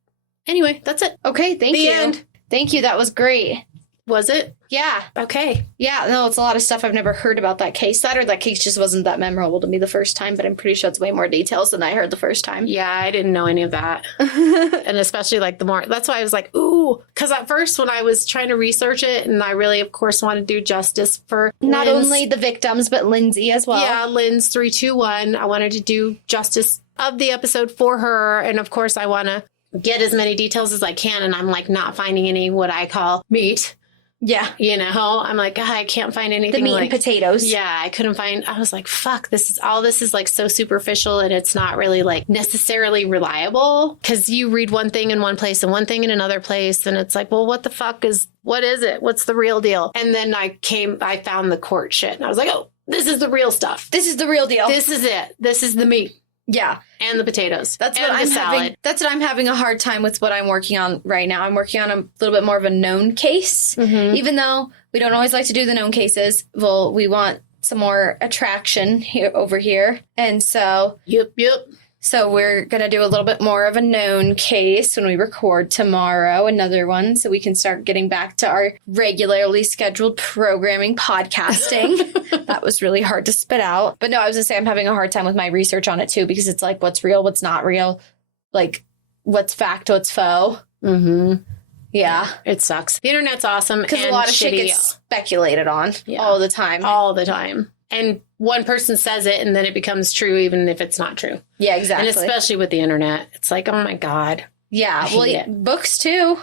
anyway, that's it. Okay. Thank The you. end. Thank you. That was great. Was it? Yeah. Okay. Yeah, no, it's a lot of stuff I've never heard about that case. That case just wasn't that memorable to me the first time, but I'm pretty sure it's way more details than I heard the first time. Yeah, I didn't know any of that. And especially like that's why I was like, ooh, because at first when I was trying to research it, and I really, of course, want to do justice for Not Lynn's, only the victims, but Lindsay as well. Yeah, Lynn's 321. I wanted to do justice of the episode for her. And of course, I want to get as many details as I can. And I'm like not finding any what I call meat. Yeah. You know, I'm like, I can't find anything. The meat like, and potatoes. Yeah, I couldn't find. I was like, fuck, this is like so superficial, and it's not really like necessarily reliable because you read one thing in one place and one thing in another place, and it's like, well, what is it? What's the real deal? And then I found the court shit, and I was like, oh, this is the real stuff. This is the real deal. This is it. This is the meat. Yeah. And the potatoes. That's and what I'm salad. having. That's what I'm having a hard time with what I'm working on right now. I'm working on a little bit more of a known case. Mm-hmm. Even though we don't always like to do the known cases. Well, we want some more attraction over here. And so Yep. So we're going to do a little bit more of a known case when we record tomorrow, another one, so we can start getting back to our regularly scheduled programming, podcasting. That was really hard to spit out. But no, I was going to say I'm having a hard time with my research on it too, because it's like what's real, what's not real, like what's fact, what's faux. Mm-hmm. Yeah. It sucks. The internet's awesome. Because a lot of shit gets speculated on all the time. All the time. And one person says it and then it becomes true even if it's not true. Yeah, exactly. And especially with the internet. It's like, oh my God. Yeah. Well, books too.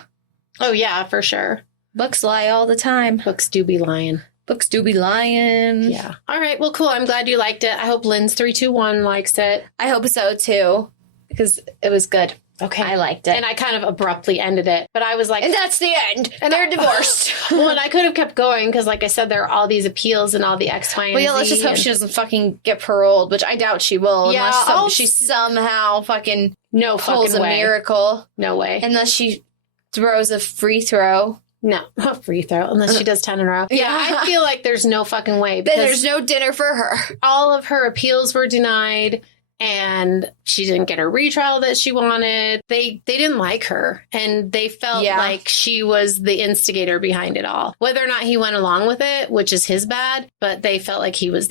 Oh, yeah, for sure. Books lie all the time. Books do be lying. Books do be lying. Yeah. All right. Well, cool. I'm glad you liked it. I hope Lynn's 321 likes it. I hope so too, because it was good. Okay. I liked it. And I kind of abruptly ended it, but I was like, And that's the end. And they're divorced. well, and I could have kept going because, like I said, there are all these appeals and all the X, Y, and Well, yeah, Z. let's just hope she doesn't fucking get paroled, which I doubt she will. Yeah, unless she somehow fucking no pulls fucking a way. miracle. No way. Unless she throws a free throw. No, free throw, unless she does 10 in a row. Yeah, I feel like there's no fucking way. Then there's no dinner for her. All of her appeals were denied, and she didn't get her retrial that she wanted. They didn't like her, and they felt like she was the instigator behind it all. Whether or not he went along with it, which is his bad, but they felt like he was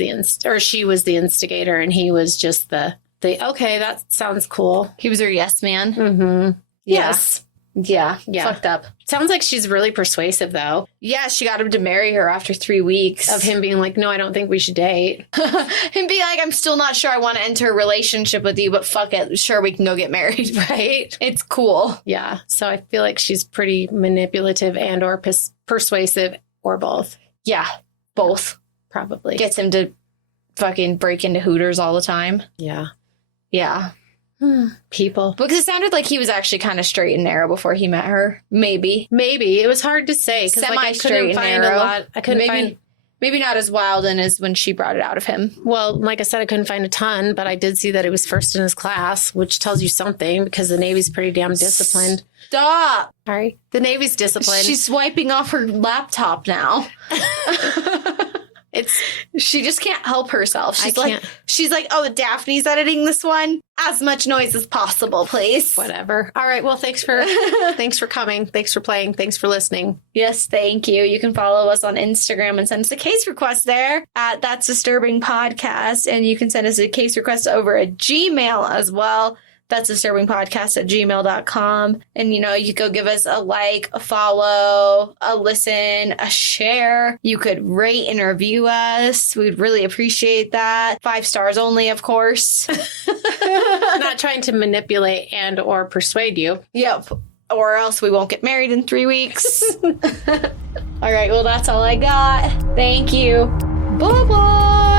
she was the instigator, and he was just the okay, that sounds cool. He was her yes man. Mm-hmm. Yes. Yeah. Fucked up. Sounds like she's really persuasive, though. Yeah, she got him to marry her after 3 weeks. Of him being like, no, I don't think we should date. Him being like, I'm still not sure I want to enter a relationship with you, but fuck it. Sure, we can go get married. Right? It's cool. Yeah. So I feel like she's pretty manipulative and or persuasive, or both. Yeah, both. Probably. Gets him to fucking break into Hooters all the time. Yeah. Yeah. People. Because it sounded like he was actually kind of straight and narrow before he met her. Maybe. It was hard to say. Semi-straight and narrow. I couldn't find... Maybe not as wild and as when she brought it out of him. Well, like I said, I couldn't find a ton, but I did see that he was first in his class, which tells you something because the Navy's pretty damn disciplined. Stop. Sorry. The Navy's disciplined. She's swiping off her laptop now. She just can't help herself. She's like, oh, Daphne's editing this one. As much noise as possible, please. Whatever. All right. Well, thanks for coming. Thanks for playing. Thanks for listening. Yes, thank you. You can follow us on Instagram and send us a case request there at That's Disturbing Podcast. And you can send us a case request over at Gmail as well. That's disturbingpodcast@gmail.com. And, you could give us a like, a follow, a listen, a share. You could rate and review us. We'd really appreciate that. 5 stars only, of course. Not trying to manipulate and or persuade you. Yep. Or else we won't get married in 3 weeks. All right. Well, that's all I got. Thank you. Bye-bye.